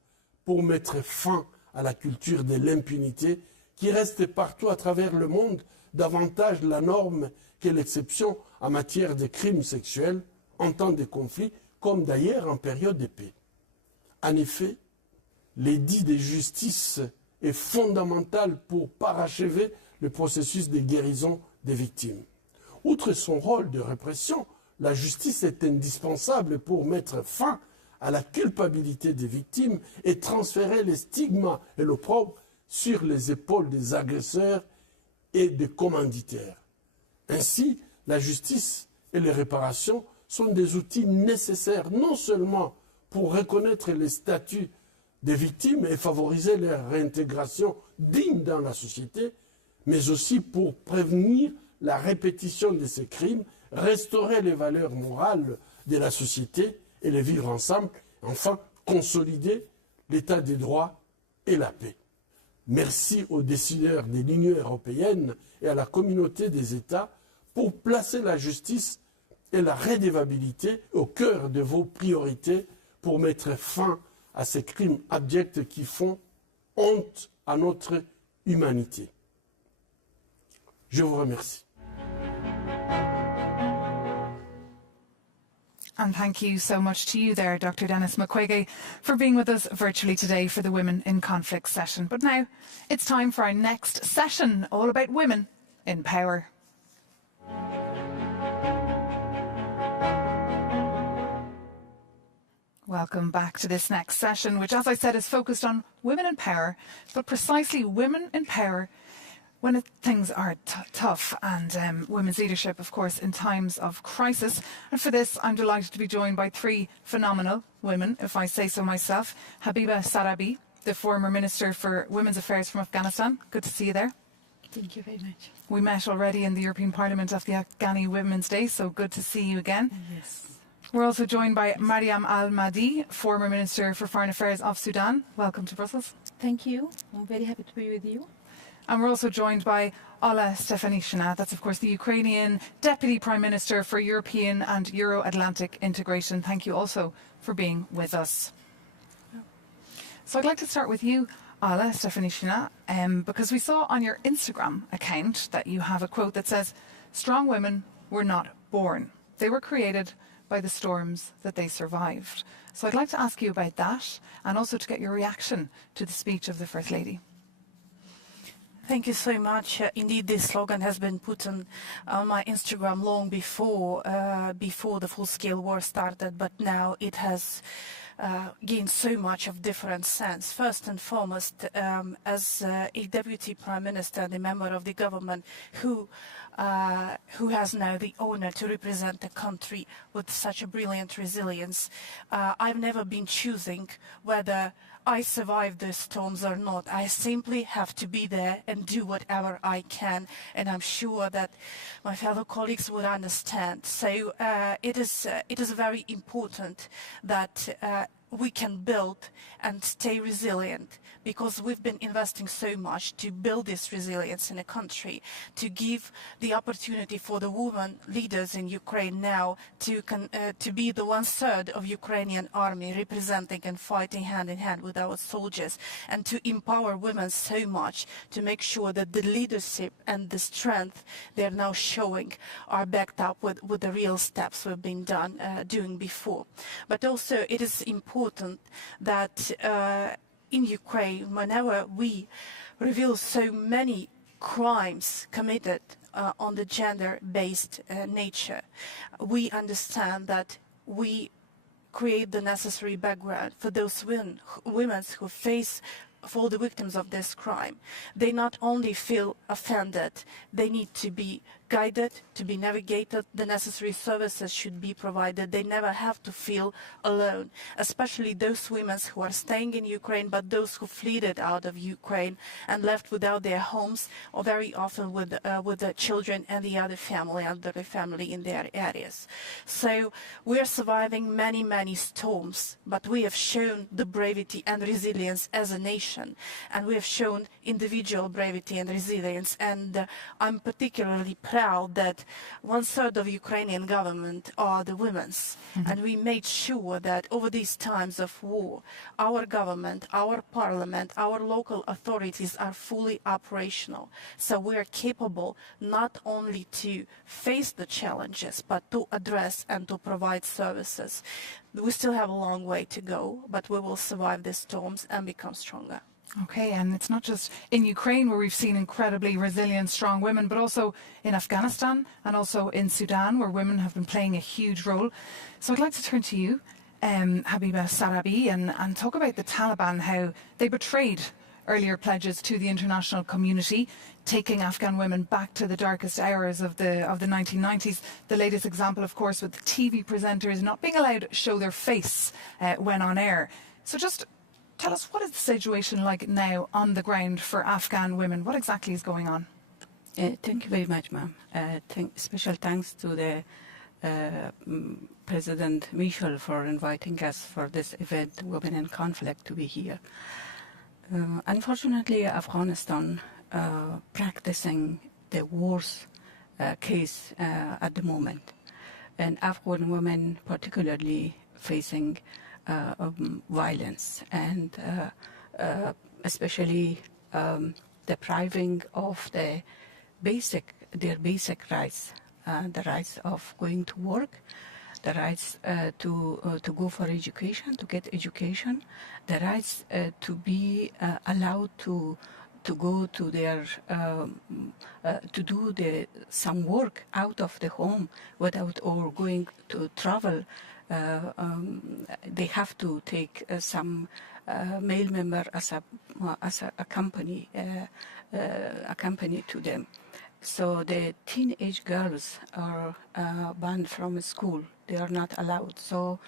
pour mettre fin à la culture de l'impunité qui reste partout à travers le monde davantage la norme que l'exception en matière de crimes sexuels en temps de conflit, comme d'ailleurs en période de paix. En effet, l'édit de justice est fondamental pour parachever le processus de guérison des victimes. Outre son rôle de répression, la justice est indispensable pour mettre fin à la culpabilité des victimes et transférer les stigmas et l'opprobre sur les épaules des agresseurs et des commanditaires. Ainsi, la justice et les réparations sont des outils nécessaires non seulement pour reconnaître les statuts des victimes et favoriser leur réintégration digne dans la société, mais aussi pour prévenir la répétition de ces crimes, restaurer les valeurs morales de la société et les vivre ensemble, enfin consolider l'état des droits et la paix. Merci aux décideurs de l'Union européenne et à la communauté des États pour placer la justice et la redevabilité au cœur de vos priorités pour mettre fin à ces crimes abjects qui font honte à notre humanité. Je vous remercie. And thank you so much to you there, Dr. Dennis Mukwege, for being with us virtually today for the Women in Conflict session. But now it's time for our next session, all about women in power. Welcome back to this next session, which, as I said, is focused on women in power, but precisely women in power when things are tough, and women's leadership, of course, in times of crisis. And for this, I'm delighted to be joined by 3 phenomenal women, if I say so myself. Habiba Sarabi, the former Minister for Women's Affairs from Afghanistan. Good to see you there. Thank you very much. We met already in the European Parliament of the Afghani Women's Day, so good to see you again. Yes. We're also joined by Mariam Al-Mahdi, former Minister for Foreign Affairs of Sudan. Welcome to Brussels. Thank you. I'm very happy to be with you. And we're also joined by Olena Zelenska. That's, of course, the Ukrainian Deputy Prime Minister for European and Euro-Atlantic Integration. Thank you also for being with us. So I'd like to start with you, Olena Zelenska, because we saw on your Instagram account that you have a quote that says, "Strong women were not born. They were created by the storms that they survived." So I'd like to ask you about that and also to get your reaction to the speech of the First Lady. Thank you so much. Indeed, this slogan has been put on my Instagram long before the full-scale war started, but now it has gained so much of different sense. First and foremost, as a Deputy Prime Minister and a member of the government who who has now the honor to represent the country with such a brilliant resilience. I've never been choosing whether I survive the storms or not. I simply have to be there and do whatever I can, and I'm sure that my fellow colleagues would understand. So it is very important that we can build and stay resilient, because we've been investing so much to build this resilience in a country, to give the opportunity for the women leaders in Ukraine now to be the 1/3 of Ukrainian army representing and fighting hand in hand with our soldiers, and to empower women so much to make sure that the leadership and the strength they're now showing are backed up with the real steps we've been doing before. But also it is important that in Ukraine, whenever we reveal so many crimes committed on the gender-based nature, we understand that we create the necessary background for those women who face, for the victims of this crime. They not only feel offended, they need to be guided, to be navigated, the necessary services should be provided. They never have to feel alone, especially those women who are staying in Ukraine, but those who fled out of Ukraine and left without their homes, or very often with the children and the other family in their areas. So we are surviving many, many storms, but we have shown the bravery and resilience as a nation, and we have shown individual bravery and resilience, and I'm particularly proud that 1/3 of Ukrainian government are the women's. And we made sure that over these times of war, our government, our parliament, our local authorities are fully operational. So we are capable not only to face the challenges, but to address and to provide services. We still have a long way to go, but we will survive these storms and become stronger. Okay, and it's not just in Ukraine where we've seen incredibly resilient, strong women, but also in Afghanistan and also in Sudan, where women have been playing a huge role. So I'd like to turn to you, Habiba Sarabi, and talk about the Taliban, how they betrayed earlier pledges to the international community, taking Afghan women back to the darkest hours of the 1990s. The latest example, of course, with TV presenters not being allowed to show their face when on air. So just tell us, what is the situation like now on the ground for Afghan women? What exactly is going on? Thank you very much, ma'am. Special thanks to the President Michel for inviting us for this event, Women in Conflict, to be here. Unfortunately, Afghanistan practicing the worst case at the moment, and Afghan women particularly facing violence, and especially depriving of their basic rights, the rights of going to work, the rights to go for education, to get education, the rights to be allowed to go to their to do some work out of the home without or going to travel. They have to take some male member as a company to them. So the teenage girls are banned from school. They are not allowed. So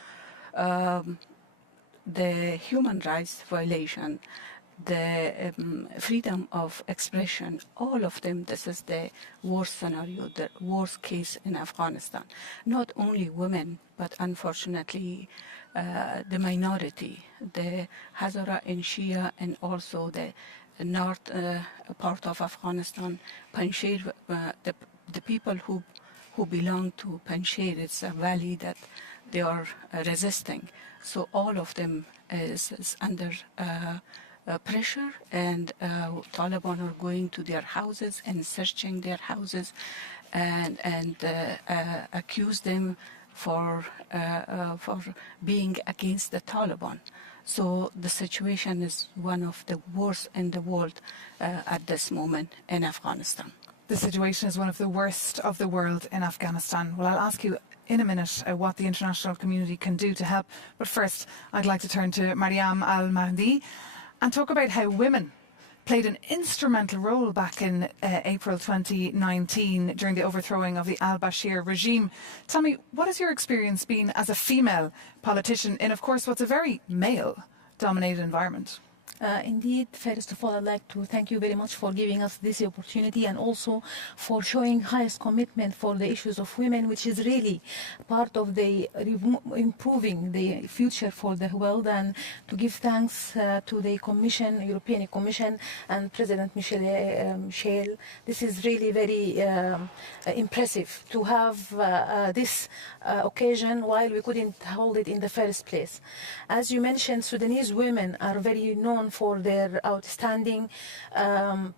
the human rights violation, the freedom of expression, all of them, this is the worst scenario, the worst case in Afghanistan. Not only women, but unfortunately the minority, the Hazara and Shia, and also the north part of Afghanistan, Panjshir, the people who belong to Panjshir, it's a valley that they are resisting. So all of them is under pressure, and Taliban are going to their houses and searching their houses and accuse them for being against the Taliban. So the situation is one of the worst in the world at this moment in Afghanistan. The situation is one of the worst of the world in Afghanistan. Well, I'll ask you in a minute what the international community can do to help. But first, I'd like to turn to Mariam Al-Mahdi and talk about how women played an instrumental role back in April 2019 during the overthrowing of the al-Bashir regime. Tell me, what has your experience been as a female politician in, of course, what's a very male-dominated environment? Indeed, first of all, I'd like to thank you very much for giving us this opportunity and also for showing highest commitment for the issues of women, which is really part of the improving the future for the world, and to give thanks to the Commission, European Commission, and President Michel. This is really very impressive to have this occasion while we couldn't hold it in the first place. As you mentioned, Sudanese women are very known for their outstanding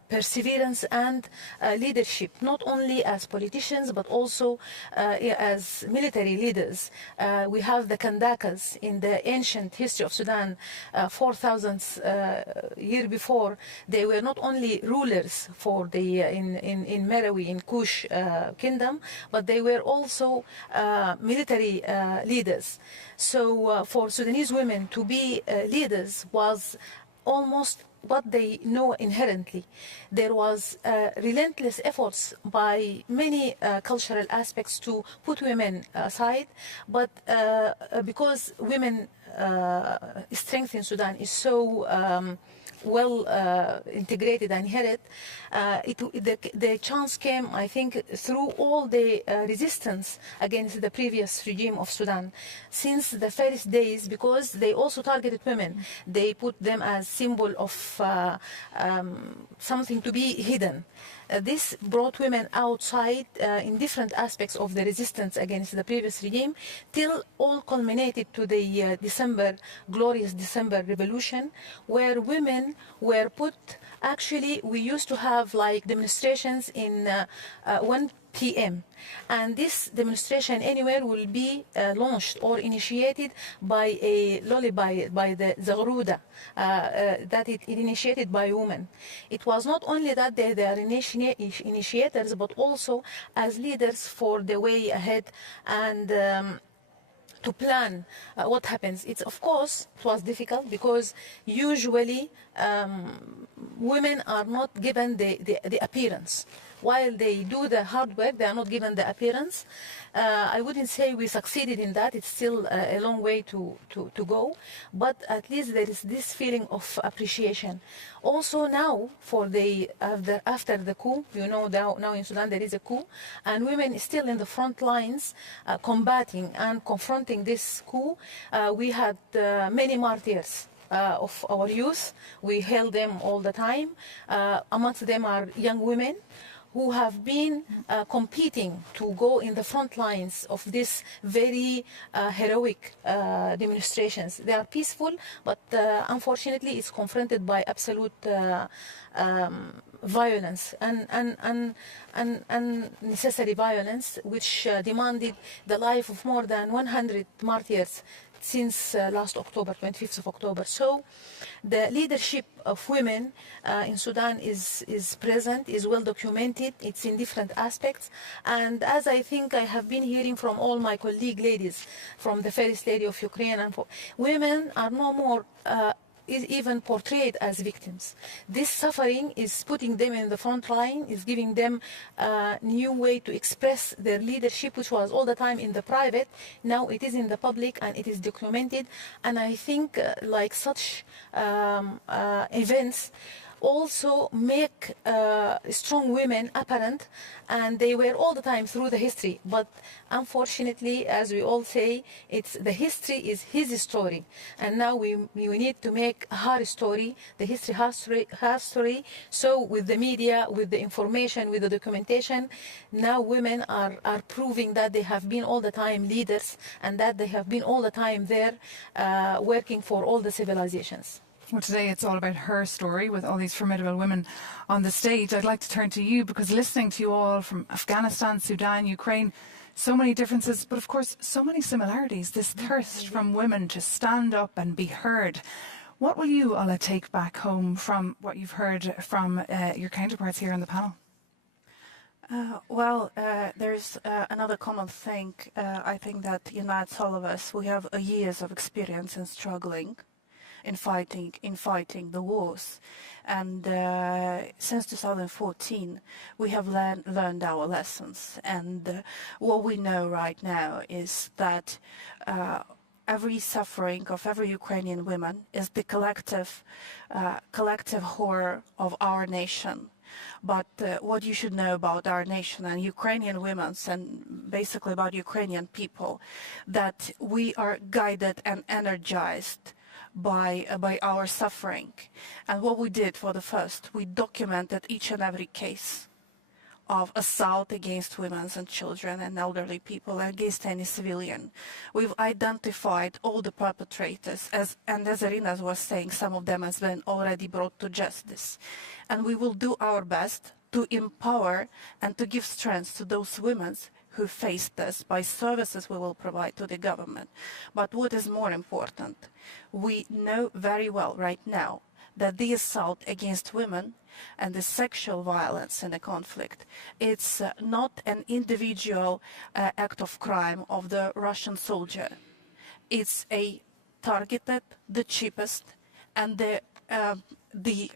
perseverance and leadership, not only as politicians but also as military leaders. We have the Kandakas in the ancient history of Sudan, 4,000 years before. They were not only rulers for the in Merawi, in Kush kingdom, but they were also military leaders. So for Sudanese women to be leaders was almost what they know inherently. There was relentless efforts by many cultural aspects to put women aside, but because women strength in Sudan is so well integrated and inherent, the chance came, I think, through all the resistance against the previous regime of Sudan. Since the first days, because they also targeted women, they put them as symbol of something to be hidden. This brought women outside in different aspects of the resistance against the previous regime, till all culminated to the glorious December revolution, where women were put. Actually, we used to have like demonstrations in 1 p.m. and this demonstration anywhere will be launched or initiated by a lullaby by the Zaghruda, that it initiated by women. It was not only that they are initiators, but also as leaders for the way ahead and to plan what happens. It's, of course, it was difficult because usually women are not given the appearance. While they do the hard work, they are not given the appearance. I wouldn't say we succeeded in that. It's still a long way to go. But at least there is this feeling of appreciation. Also now, for the after the coup, you know, now in Sudan there is a coup, and women is still in the front lines combating and confronting this coup. We had many martyrs of our youth. We hail them all the time. Amongst them are young women who have been competing to go in the front lines of this very heroic demonstrations. They are peaceful, but unfortunately it's confronted by absolute violence and unnecessary violence, which demanded the life of more than 100 martyrs since last October, 25th of October. So the leadership of women in Sudan is present, is well documented. It's in different aspects. And as I think I have been hearing from all my colleague ladies, from the First Lady of Ukraine, and women are no more is even portrayed as victims. This suffering is putting them in the front line, is giving them a new way to express their leadership, which was all the time in the private. Now it is in the public and it is documented. And I think like such events also make strong women apparent, and they were all the time through the history. But unfortunately, as we all say, the history is his story, and now we need to make her story, the history, her story. So with the media, with the information, with the documentation, now women are proving that they have been all the time leaders, and that they have been all the time there working for all the civilizations. Well, today it's all about her story with all these formidable women on the stage. I'd like to turn to you, because listening to you all from Afghanistan, Sudan, Ukraine, so many differences, but of course so many similarities, this thirst from women to stand up and be heard. What will you, Ola, take back home from what you've heard from your counterparts here on the panel? There's another common thing, I think, that unites all of us. We have years of experience in struggling. in fighting the wars. And since 2014, we have learned our lessons. And what we know right now is that every suffering of every Ukrainian woman is the collective horror of our nation. But what you should know about our nation and Ukrainian women, and basically about Ukrainian people, that we are guided and energized by our suffering. And what we did for the first, we documented each and every case of assault against women and children and elderly people, against any civilian. We've identified all the perpetrators, and as Irina was saying, some of them has been already brought to justice. And we will do our best to empower and to give strength to those women who face this by services we will provide to the government. But what is more important, we know very well right now that the assault against women and the sexual violence in the conflict, it's not an individual act of crime of the Russian soldier. It's a targeted, the cheapest, and the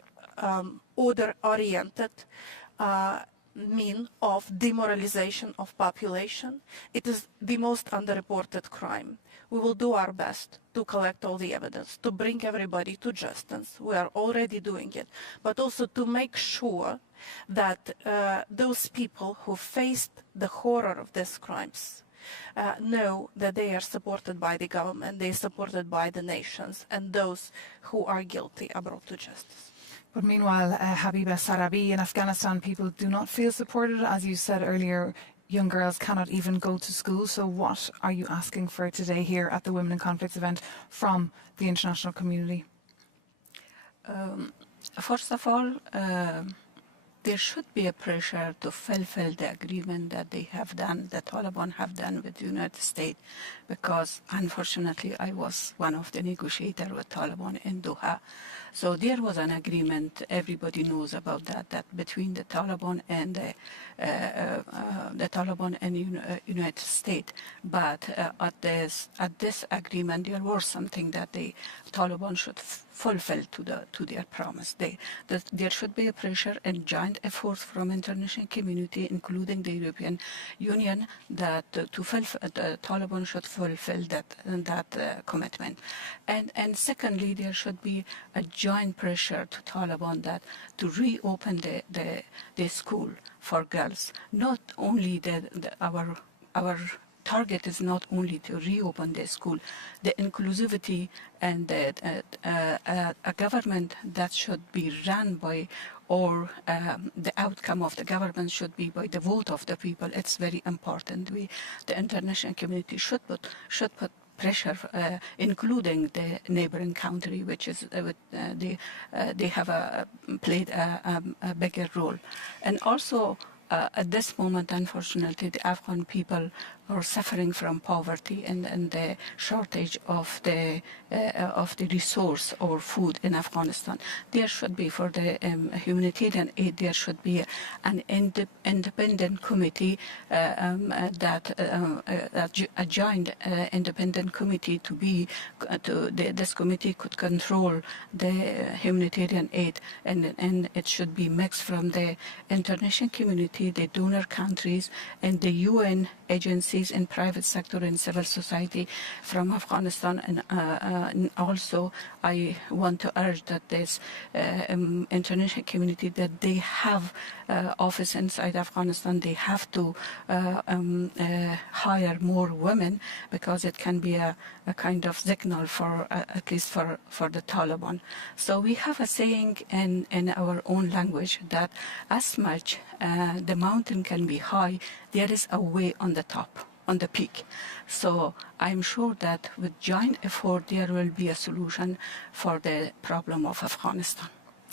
order-oriented mean of demoralization of population. It is the most underreported crime. We will do our best to collect all the evidence, to bring everybody to justice. We are already doing it, but also to make sure that those people who faced the horror of these crimes know that they are supported by the government, they are supported by the nations, and those who are guilty are brought to justice. But meanwhile, Habiba Sarabi, in Afghanistan, people do not feel supported. As you said earlier, young girls cannot even go to school. So what are you asking for today here at the Women in Conflicts event from the international community? First of all, there should be a pressure to fulfill the agreement that they have done, the Taliban have done with the United States, because unfortunately I was one of the negotiators with Taliban in Doha. So there was an agreement, everybody knows about that between the Taliban and United States. But at this agreement, there was something that the Taliban should fulfill to their promise. There should be a pressure and joint efforts from international community, including the European Union, that the Taliban should fulfill that commitment. And secondly, there should be a joint pressure to Taliban that to reopen the school for girls. Not only our target is not only to reopen the school, the inclusivity and a government that should be run by, or the outcome of the government should be by the vote of the people. It's very important. The international community should put pressure, including the neighboring country, which is they have played a bigger role. And also, at this moment, unfortunately, the Afghan people are suffering from poverty and the shortage of the resource or food in Afghanistan. There should be, for the humanitarian aid, there should be an independent committee, a joint independent committee this committee could control the humanitarian aid, and it should be mixed from the international community, the donor countries, and the UN agencies and private sector and civil society from Afghanistan. And also I want to urge that this international community, that they have office inside Afghanistan, they have to hire more women, because it can be a kind of signal for at least for the Taliban. So we have a saying in our own language that as much the mountain can be high, there is a way on the top, on the peak. So I'm sure that with joint effort there will be a solution for the problem of Afghanistan.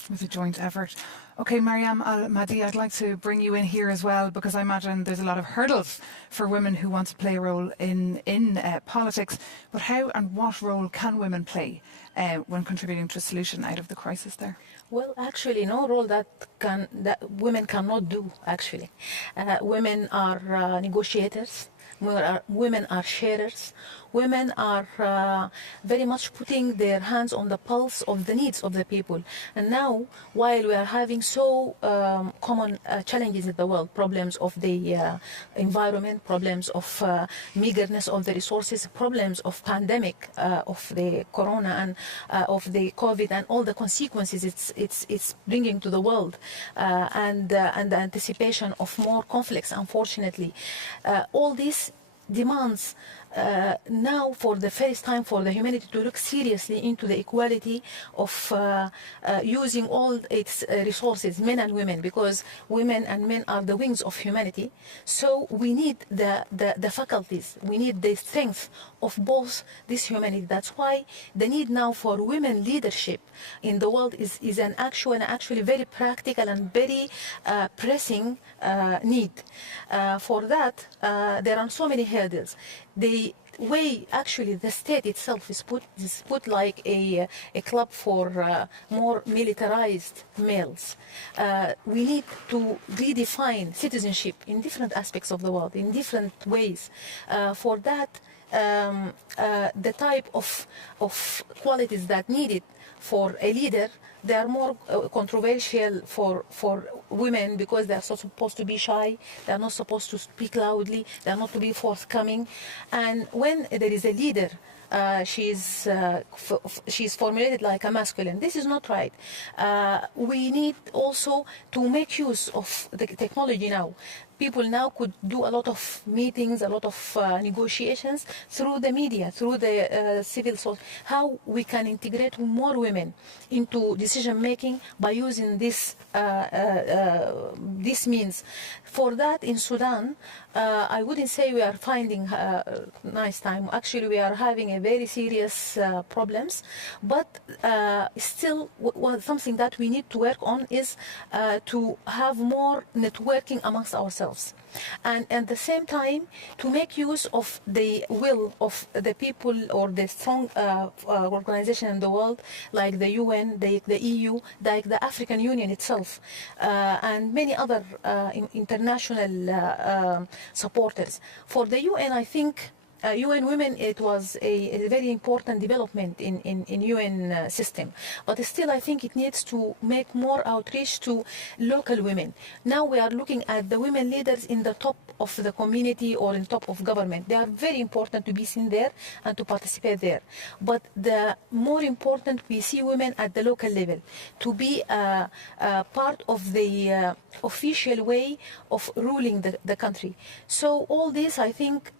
With a joint effort. Okay, Mariam Al-Mahdi, I'd like to bring you in here as well, because I imagine there's a lot of hurdles for women who want to play a role in politics. But how and what role can women play when contributing to a solution out of the crisis there? Well, actually, no role that women cannot do, actually. Women are negotiators, Women are sharers. Women are very much putting their hands on the pulse of the needs of the people. And now, while we are having so common challenges in the world, problems of the environment, problems of meagerness of the resources, problems of pandemic, of the corona and of the COVID and all the consequences it's bringing to the world, and the anticipation of more conflicts, unfortunately. All these demands now for the first time for the humanity to look seriously into the equality of using all its resources, men and women, because women and men are the wings of humanity. So we need the faculties, we need the strength of both this humanity. That's why the need now for women leadership in the world is an actually very practical and very pressing need. For that, there are so many hurdles. The way actually the state itself is put like a club for more militarized males. We need to redefine citizenship in different aspects of the world, in different ways. For that, the type of qualities that needed for a leader, they are more controversial for women because they are supposed to be shy, they are not supposed to speak loudly, they are not to be forthcoming. And when there is a leader, she's formulated like a masculine. This is not right. We need also to make use of the technology now. People now could do a lot of meetings, a lot of negotiations through the media, through the civil society. How we can integrate more women into decision making by using this means. For that, in Sudan, I wouldn't say we are finding nice time. Actually, we are having a very serious problems. But still, something that we need to work on is to have more networking amongst ourselves. And at the same time, to make use of the will of the people or the strong organization in the world, like the UN, the EU, like the African Union itself, and many other international supporters. For the UN, I think UN Women, it was a very important development in UN system. But still, I think it needs to make more outreach to local women. Now we are looking at the women leaders in the top of the community or in top of government. They are very important to be seen there and to participate there. But the more important, we see women at the local level to be part of the official way of ruling the country. So all this, I think,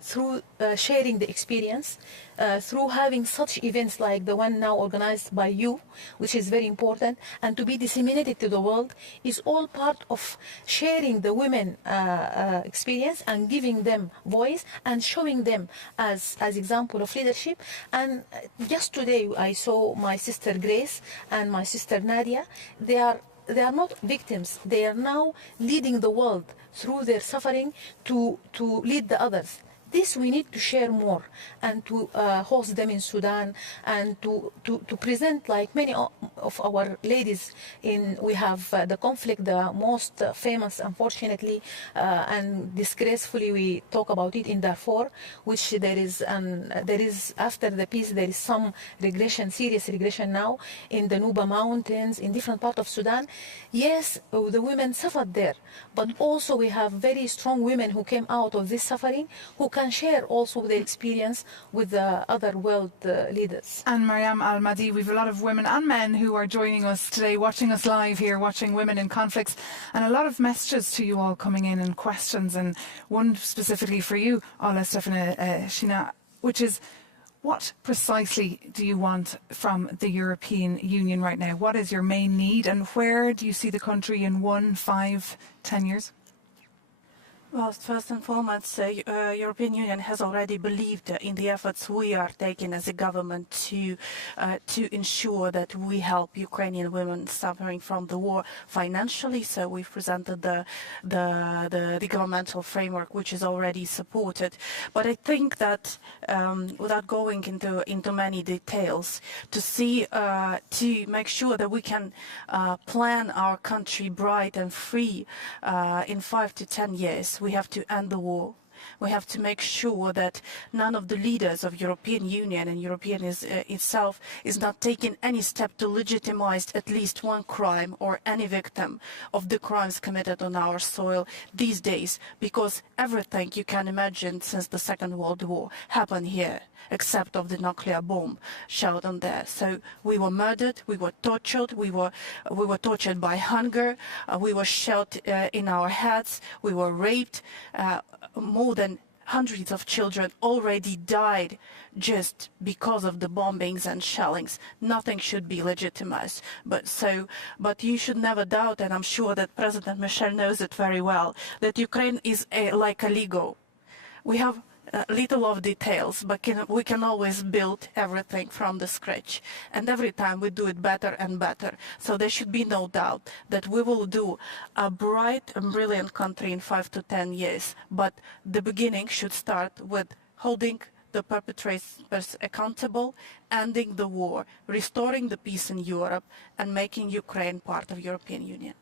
through sharing the experience, through having such events like the one now organized by you, which is very important, and to be disseminated to the world, is all part of sharing the women experience and giving them voice and showing them as example of leadership. And just today I saw my sister Grace and my sister Nadia. They are not victims. They are now leading the world through their suffering to lead the others. This we need to share more and to host them in Sudan and to present, like many of our ladies we have the conflict, the most famous, unfortunately, and disgracefully we talk about it in Darfur, which there is after the peace there is some regression, serious regression now in the Nuba Mountains, in different parts of Sudan. Yes, the women suffered there, but also we have very strong women who came out of this suffering, who can share also their experience with the other world leaders. And Mariam Al-Mahdi, we have a lot of women and men who are joining us today, watching us live here, watching Women in Conflicts, and a lot of messages to you all coming in and questions, and one specifically for you, Ola Stefana Shina, which is, what precisely do you want from the European Union right now? What is your main need, and where do you see the country in 1, 5, 10 years? Well, first and foremost, European Union has already believed in the efforts we are taking as a government to ensure that we help Ukrainian women suffering from the war financially. So we've presented the governmental framework, which is already supported. But I think that without going into many details, to make sure that we can plan our country bright and free in 5 to 10 years. We have to end the war. We have to make sure that none of the leaders of European Union and European itself is not taking any step to legitimize at least one crime or any victim of the crimes committed on our soil these days, because everything you can imagine since the Second World War happened here, except of the nuclear bomb shelled on there. So we were murdered, we were tortured, we were tortured by hunger, we were shot in our heads, we were raped. More than hundreds of children already died just because of the bombings and shellings. Nothing should be legitimized. But you should never doubt, and I'm sure that President Michel knows it very well, that Ukraine is like a Lego. We have little of details, but we can always build everything from the scratch. And every time we do it better and better. So there should be no doubt that we will do a bright and brilliant country in 5 to 10 years. But the beginning should start with holding the perpetrators accountable, ending the war, restoring the peace in Europe, and making Ukraine part of European Union.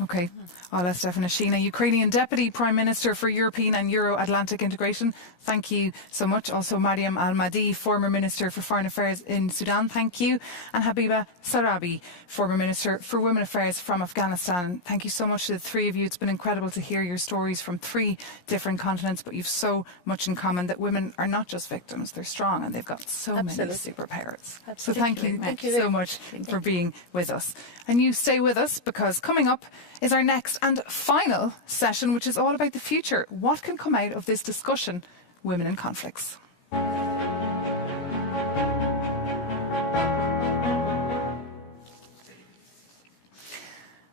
Okay, Ola Stefanishvili, Ukrainian Deputy Prime Minister for European and Euro-Atlantic Integration. Thank you so much. Also, Mariam Al-Mahdi, former Minister for Foreign Affairs in Sudan. Thank you. And Habiba Sarabi, former Minister for Women Affairs from Afghanistan. Thank you so much to the three of you. It's been incredible to hear your stories from 3 different continents, but you've so much in common that women are not just victims, they're strong and they've got so many superpowers. So thank you so much for being with us. And you stay with us, because coming up is our next and final session, which is all about the future. What can come out of this discussion? Women in conflicts.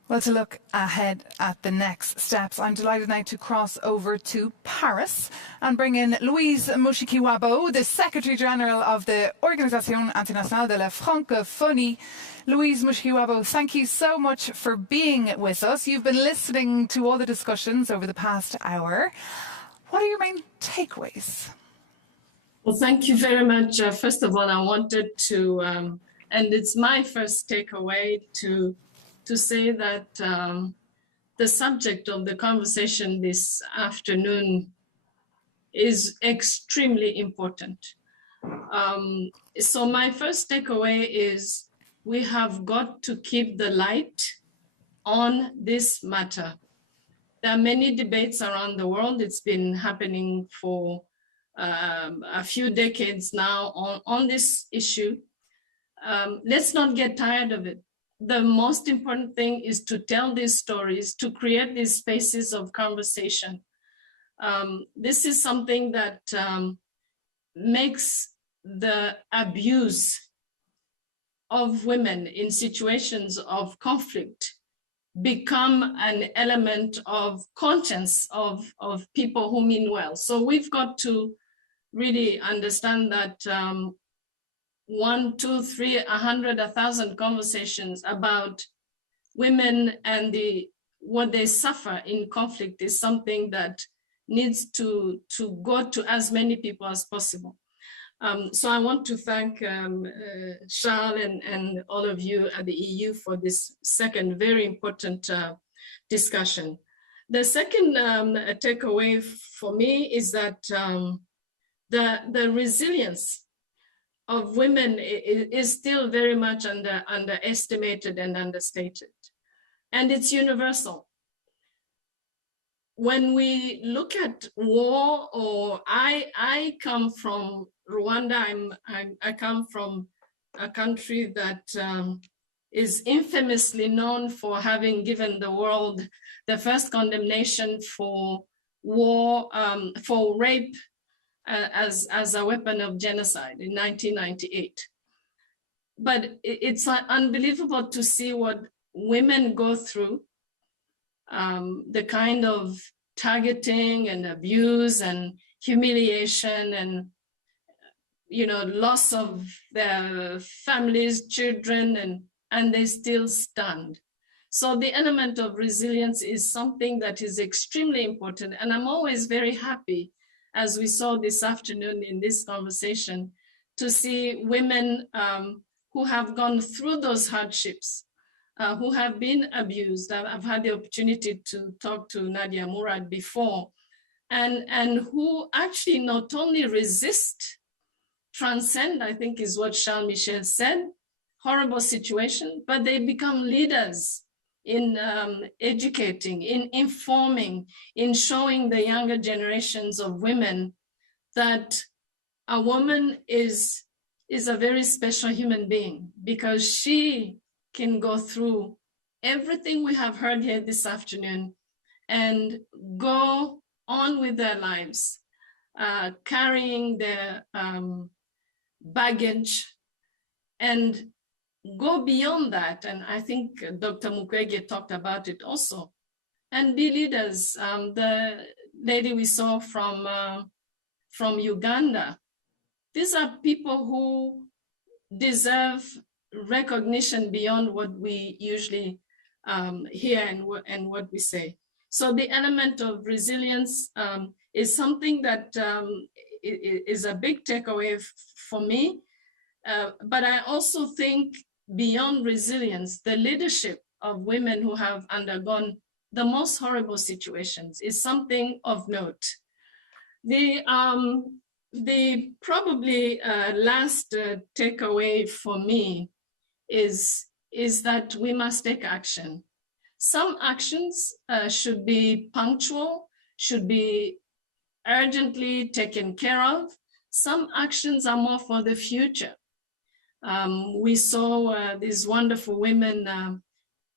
Well, to look ahead at the next steps, I'm delighted now to cross over to Paris and bring in Louise Mushikiwabo, the Secretary General of the Organisation Internationale de la Francophonie. Louise Mushikiwabo, thank you so much for being with us. You've been listening to all the discussions over the past hour. What are your main takeaways? Well, thank you very much. First of all, I wanted to, and it's my first takeaway, to say that the subject of the conversation this afternoon is extremely important. So my first takeaway is we have got to keep the light on this matter. There are many debates around the world. It's been happening for a few decades now on this issue. Let's not get tired of it. The most important thing is to tell these stories, to create these spaces of conversation. This is something that makes the abuse of women in situations of conflict become an element of conscience of people who mean well. So we've got to really understand that 1, 2, 3, 100, 1,000 conversations about women and what they suffer in conflict is something that needs to go to as many people as possible. So I want to thank Charles and all of you at the EU for this second very important discussion. The second takeaway for me is that the resilience of women is still very much underestimated and understated. And it's universal. When we look at war, or I come from Rwanda, I come from a country that is infamously known for having given the world the first condemnation for war, for rape as a weapon of genocide in 1998. But it's unbelievable to see what women go through, the kind of targeting and abuse and humiliation and loss of their families, children, and they still stand. So the element of resilience is something that is extremely important. And I'm always very happy, as we saw this afternoon in this conversation, to see women who have gone through those hardships, who have been abused. I've had the opportunity to talk to Nadia Murad before, and who actually not only resist, transcend, I think is what Charles Michel said, horrible situation, but they become leaders in educating, in informing, in showing the younger generations of women that a woman is a very special human being, because she can go through everything we have heard here this afternoon and go on with their lives, carrying their baggage, and go beyond that. And I think Dr. Mukwege talked about it also, and be leaders. The lady we saw from Uganda, these are people who deserve recognition beyond what we usually hear and what we say. So the element of resilience is something that is a big takeaway for me. But I also think beyond resilience, the leadership of women who have undergone the most horrible situations is something of note. The probably last takeaway for me is that we must take action. Some actions should be punctual, should be urgently taken care of. Some actions are more for the future. We saw these wonderful women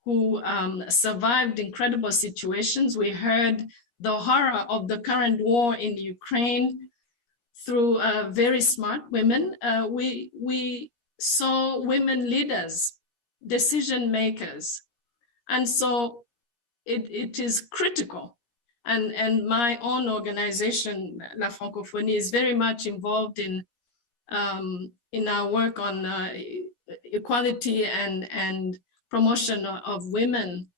who survived incredible situations. We heard the horror of the current war in Ukraine through very smart women. We saw women leaders, decision makers. And so it is critical. And my own organization, La Francophonie, is very much involved in our work on equality and promotion of women,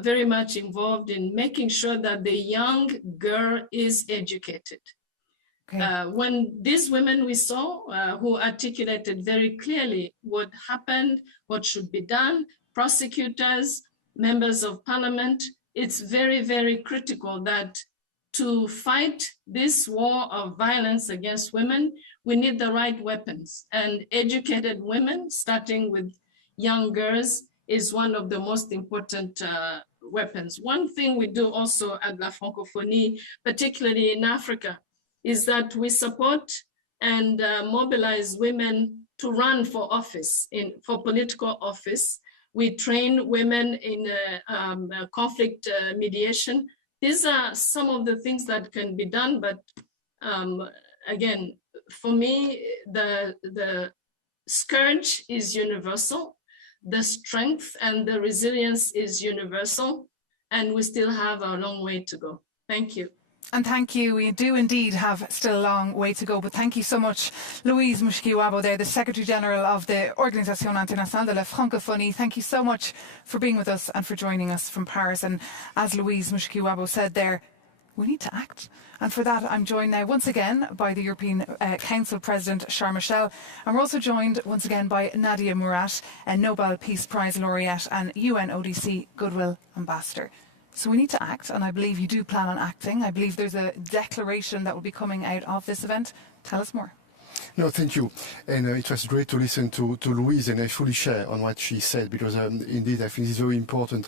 very much involved in making sure that the young girl is educated. Okay. When these women we saw, who articulated very clearly what happened, what should be done, prosecutors, members of parliament, it's very, very critical that to fight this war of violence against women, we need the right weapons. And educated women, starting with young girls, is one of the most important weapons. One thing we do also at La Francophonie, particularly in Africa, is that we support and mobilize women to run for office, for political office. We train women in conflict mediation. These are some of the things that can be done, but again, for me, the scourge is universal, the strength and the resilience is universal, and we still have a long way to go. Thank you. And thank you. We do indeed have still a long way to go, but thank you so much, Louise Mushikiwabo there, the Secretary General of the Organisation Internationale de la Francophonie. Thank you so much for being with us and for joining us from Paris. And as Louise Mushikiwabo said there, we need to act. And for that, I'm joined now once again by the European Council President, Charles Michel. And we're also joined once again by Nadia Murad, a Nobel Peace Prize laureate and UNODC Goodwill Ambassador. So we need to act, and I believe you do plan on acting. I believe there's a declaration that will be coming out of this event. Tell us more. No, thank you. And it was great to listen to Louise, and I fully share on what she said, because indeed I think it's very important.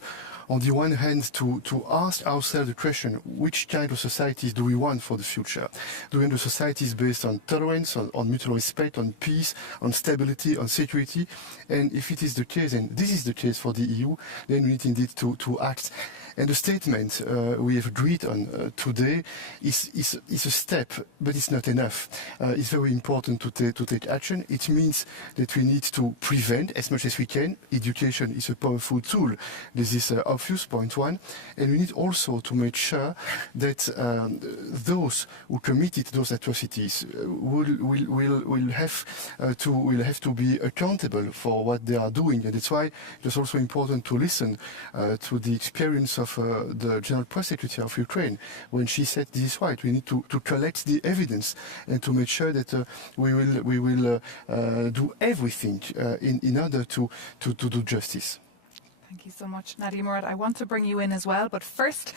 On the one hand, to ask ourselves the question, which kind of societies do we want for the future? Do we want a societies based on tolerance, on mutual respect, on peace, on stability, on security? And if it is the case, and this is the case for the EU, then we need indeed to act. And the statement we have agreed on today is a step, but it's not enough. It's very important to take action. It means that we need to prevent as much as we can. Education is a powerful tool. This is obvious, point one. And we need also to make sure that those who committed those atrocities will have to be accountable for what they are doing. And that's why it's also important to listen to the experience of the General Prosecutor of Ukraine, when she said this is right. We need to collect the evidence and to make sure that we will do everything in order to do justice. Thank you so much, Nadia Murad. I want to bring you in as well, but first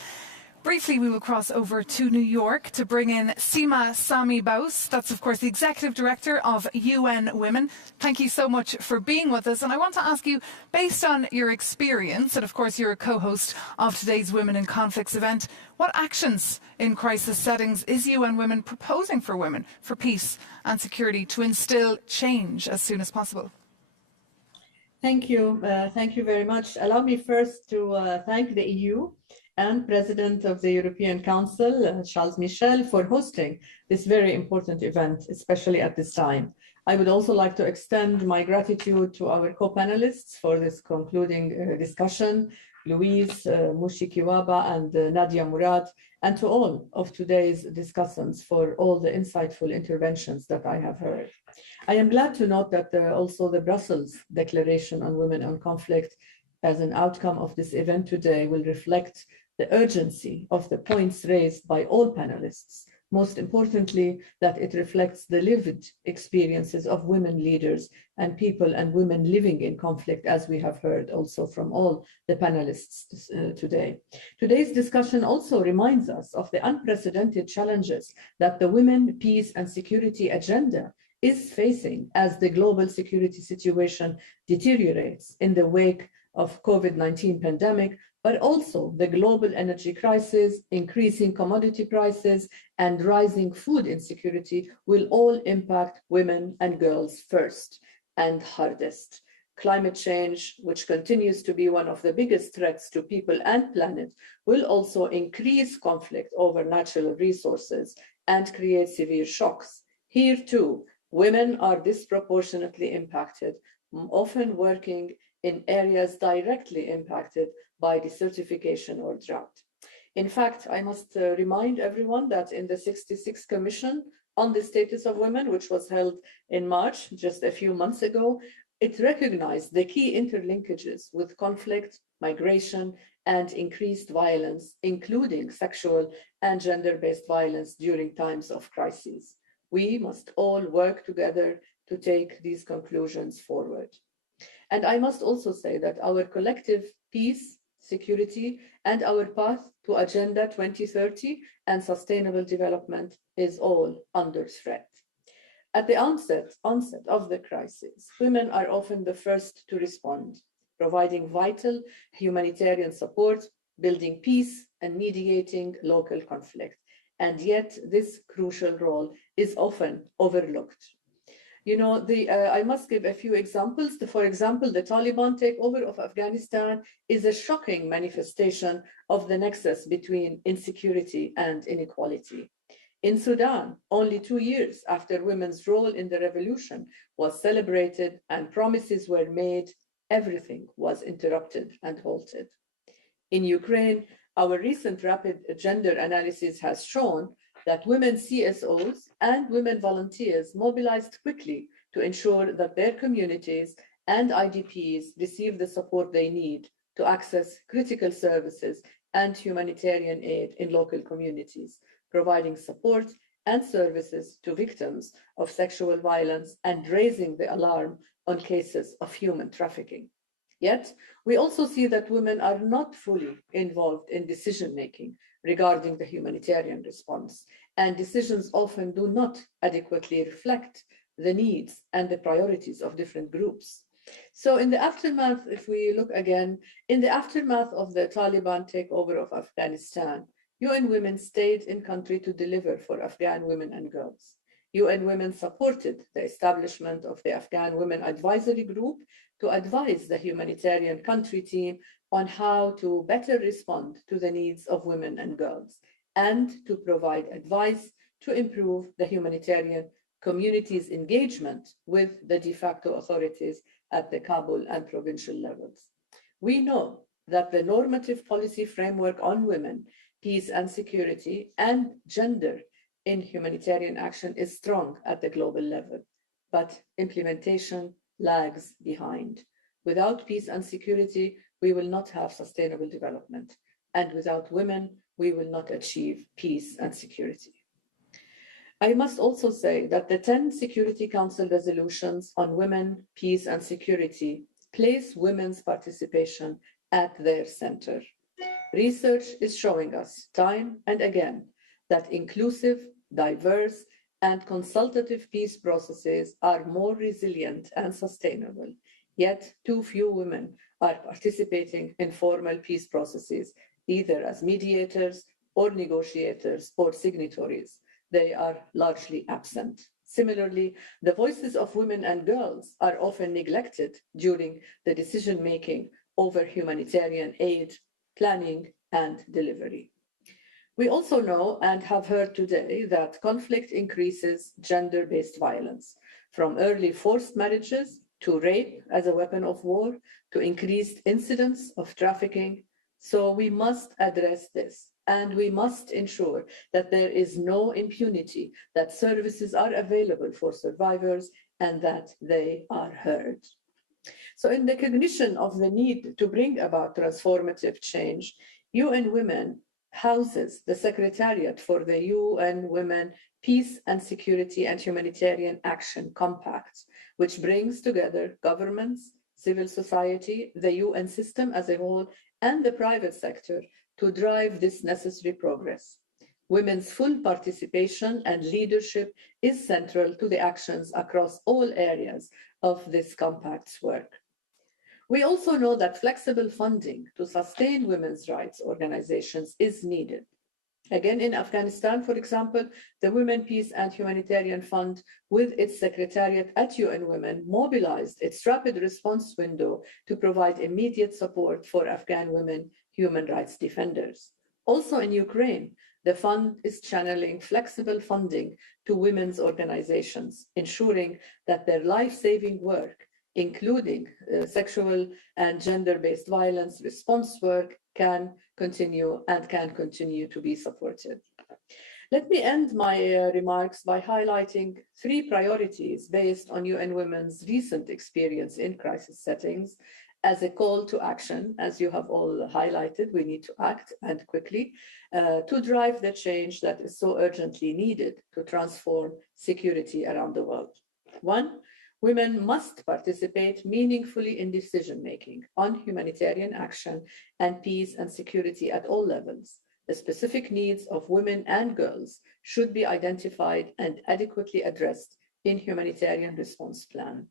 Briefly, we will cross over to New York to bring in Sima Sami Baus. That's, of course, the Executive Director of UN Women. Thank you so much for being with us. And I want to ask you, based on your experience, and of course you're a co-host of today's Women in Conflicts event, what actions in crisis settings is UN Women proposing for women, for peace and security, to instill change as soon as possible? Thank you. Thank you very much. Allow me first to thank the EU and President of the European Council, Charles Michel, for hosting this very important event, especially at this time. I would also like to extend my gratitude to our co-panelists for this concluding discussion, Louise Mushikiwaba and Nadia Murad, and to all of today's discussants for all the insightful interventions that I have heard. I am glad to note that also the Brussels Declaration on Women and Conflict, as an outcome of this event today, will reflect the urgency of the points raised by all panelists. Most importantly, that it reflects the lived experiences of women leaders and people and women living in conflict, as we have heard also from all the panelists today. Today's discussion also reminds us of the unprecedented challenges that the women, peace and security agenda is facing as the global security situation deteriorates in the wake of COVID-19 pandemic, but also the global energy crisis, increasing commodity prices, and rising food insecurity will all impact women and girls first and hardest. Climate change, which continues to be one of the biggest threats to people and planet, will also increase conflict over natural resources and create severe shocks. Here too, women are disproportionately impacted, often working in areas directly impacted by desertification or drought. In fact, I must remind everyone that in the 66th Commission on the Status of Women, which was held in March, just a few months ago, it recognized the key interlinkages with conflict, migration, and increased violence, including sexual and gender-based violence during times of crises. We must all work together to take these conclusions forward. And I must also say that our collective peace, security, and our path to Agenda 2030 and sustainable development is all under threat. At the onset of the crisis, women are often the first to respond, providing vital humanitarian support, building peace, and mediating local conflict. And yet this crucial role is often overlooked. You know, I must give a few examples. For example, the Taliban takeover of Afghanistan is a shocking manifestation of the nexus between insecurity and inequality. In Sudan, only 2 years after women's role in the revolution was celebrated and promises were made, everything was interrupted and halted. In Ukraine, our recent rapid gender analysis has shown that women CSOs and women volunteers mobilized quickly to ensure that their communities and IDPs receive the support they need to access critical services and humanitarian aid in local communities, providing support and services to victims of sexual violence and raising the alarm on cases of human trafficking. Yet, we also see that women are not fully involved in decision-making regarding the humanitarian response, and decisions often do not adequately reflect the needs and the priorities of different groups. So in the aftermath, if we look again, in the aftermath of the Taliban takeover of Afghanistan, UN Women stayed in country to deliver for Afghan women and girls. UN Women supported the establishment of the Afghan Women Advisory Group to advise the humanitarian country team on how to better respond to the needs of women and girls, and to provide advice to improve the humanitarian community's engagement with the de facto authorities at the Kabul and provincial levels. We know that the normative policy framework on women, peace and security, and gender in humanitarian action is strong at the global level, but implementation lags behind. Without peace and security, we will not have sustainable development. And without women, we will not achieve peace and security. I must also say that the 10 Security Council resolutions on women, peace and security place women's participation at their center. Research is showing us time and again that inclusive, diverse, and consultative peace processes are more resilient and sustainable. Yet too few women are participating in formal peace processes, either as mediators or negotiators or signatories. They are largely absent. Similarly, the voices of women and girls are often neglected during the decision-making over humanitarian aid, planning, and delivery. We also know and have heard today that conflict increases gender-based violence, from early forced marriages to rape as a weapon of war, to increased incidents of trafficking. So we must address this, and we must ensure that there is no impunity, that services are available for survivors, and that they are heard. So in recognition of the need to bring about transformative change, UN Women houses the Secretariat for the UN Women Peace and Security and Humanitarian Action Compact, which brings together governments, civil society, the UN system as a whole, and the private sector to drive this necessary progress. Women's full participation and leadership is central to the actions across all areas of this compact's work. We also know that flexible funding to sustain women's rights organizations is needed. Again, in Afghanistan, for example, the Women, Peace and Humanitarian Fund, with its secretariat at UN Women, mobilized its rapid response window to provide immediate support for Afghan women human rights defenders. Also in Ukraine, the fund is channeling flexible funding to women's organizations, ensuring that their life-saving work, including sexual and gender-based violence response work, can continue to be supported. Let me end my remarks by highlighting 3 priorities based on UN Women's recent experience in crisis settings as a call to action. As you have all highlighted, we need to act, and quickly, to drive the change that is so urgently needed to transform security around the world. 1, women must participate meaningfully in decision-making on humanitarian action and peace and security at all levels. The specific needs of women and girls should be identified and adequately addressed in humanitarian response plan.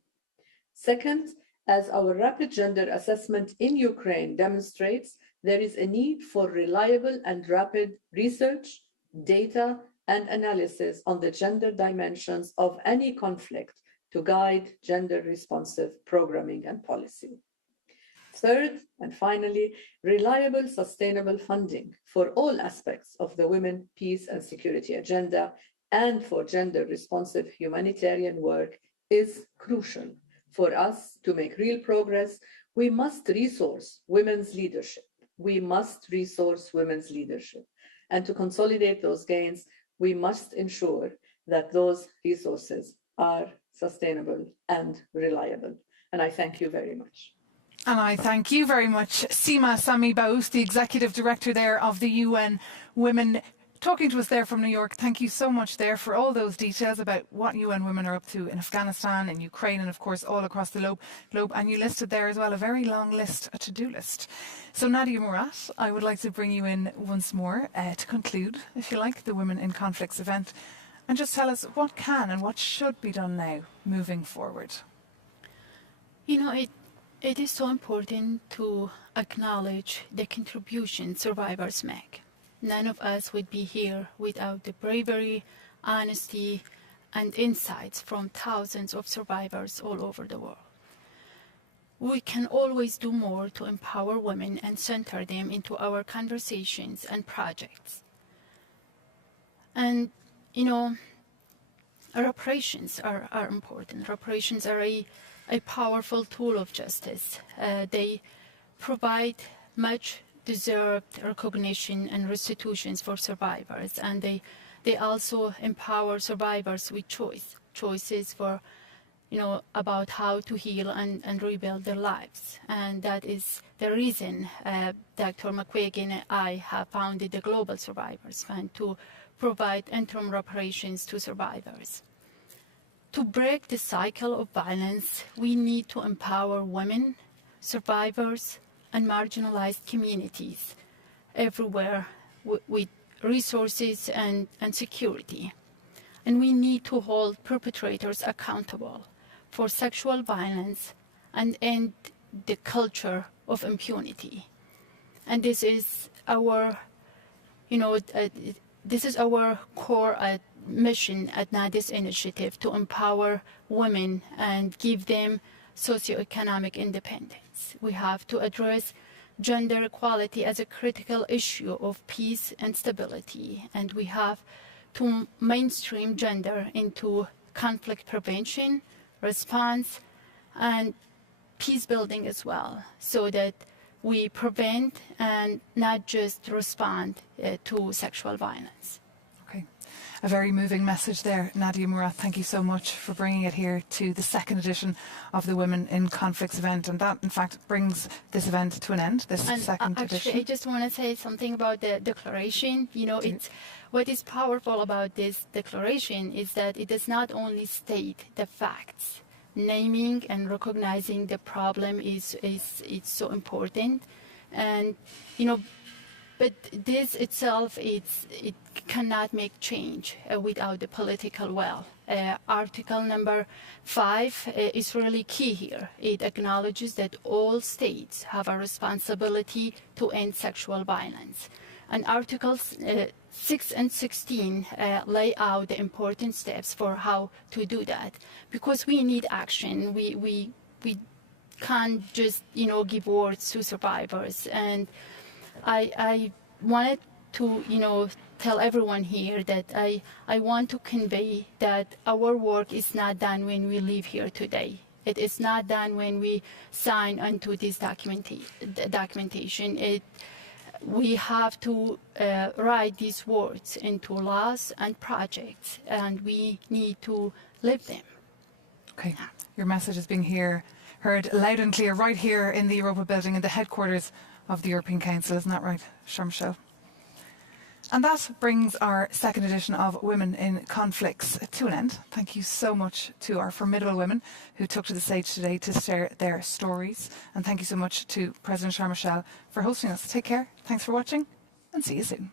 Second, as our rapid gender assessment in Ukraine demonstrates, there is a need for reliable and rapid research, data, and analysis on the gender dimensions of any conflict to guide gender-responsive programming and policy. Third, and finally, reliable, sustainable funding for all aspects of the women, peace, and security agenda and for gender-responsive humanitarian work is crucial. For us to make real progress, we must resource women's leadership. We must resource women's leadership. And to consolidate those gains, we must ensure that those resources are sustainable and reliable. And I thank you very much. And I thank you very much, Sima Sami Baous, the Executive Director there of the UN Women, talking to us there from New York. Thank you so much there for all those details about what UN Women are up to in Afghanistan, in Ukraine, and of course all across the globe. And you listed there as well a very long list, a to-do list. So Nadia Murat, I would like to bring you in once more to conclude, if you like, the Women in Conflicts event. And just tell us what can and what should be done now moving forward. You know, it is so important to acknowledge the contribution survivors make. None of us would be here without the bravery, honesty, and insights from thousands of survivors all over the world. We can always do more to empower women and center them into our conversations and projects. And you know, reparations are important. Reparations are a powerful tool of justice. They provide much deserved recognition and restitutions for survivors, and they also empower survivors with choices for, you know, about how to heal and rebuild their lives. And that is the reason Dr. McQuiggan and I have founded the Global Survivors Fund, to provide interim reparations to survivors. To break the cycle of violence, we need to empower women, survivors, and marginalized communities everywhere with resources and security. And we need to hold perpetrators accountable for sexual violence and end the culture of impunity. And this is our, this is our core mission at Nadia's initiative, to empower women and give them socioeconomic independence. We have to address gender equality as a critical issue of peace and stability, and we have to mainstream gender into conflict prevention, response, and peace building as well, so that we prevent and not just respond to sexual violence. Okay. A very moving message there, Nadia Murad. Thank you so much for bringing it here to the second edition of the Women in Conflicts event. And that, in fact, brings this event to an end, this second edition. I just want to say something about the declaration. What is powerful about this declaration is that it does not only state the facts. Naming and recognizing the problem is so important, and but this itself it cannot make change without the political will. Article number 5 is really key here. It acknowledges that all states have a responsibility to end sexual violence, and Articles 6 and 16 lay out the important steps for how to do that, because we need action. We can't just give words to survivors. And I wanted to tell everyone here that I want to convey that our work is not done when we leave here today. It is not done when we sign onto this documentation. We have to write these words into laws and projects, and we need to live them. Okay, your message is being heard loud and clear right here in the Europa building, in the headquarters of the European Council. Isn't that right, Sharm? And that brings our second edition of Women in Conflicts to an end. Thank you so much to our formidable women who took to the stage today to share their stories. And thank you so much to President Sharm for hosting us. Take care, thanks for watching, and see you soon.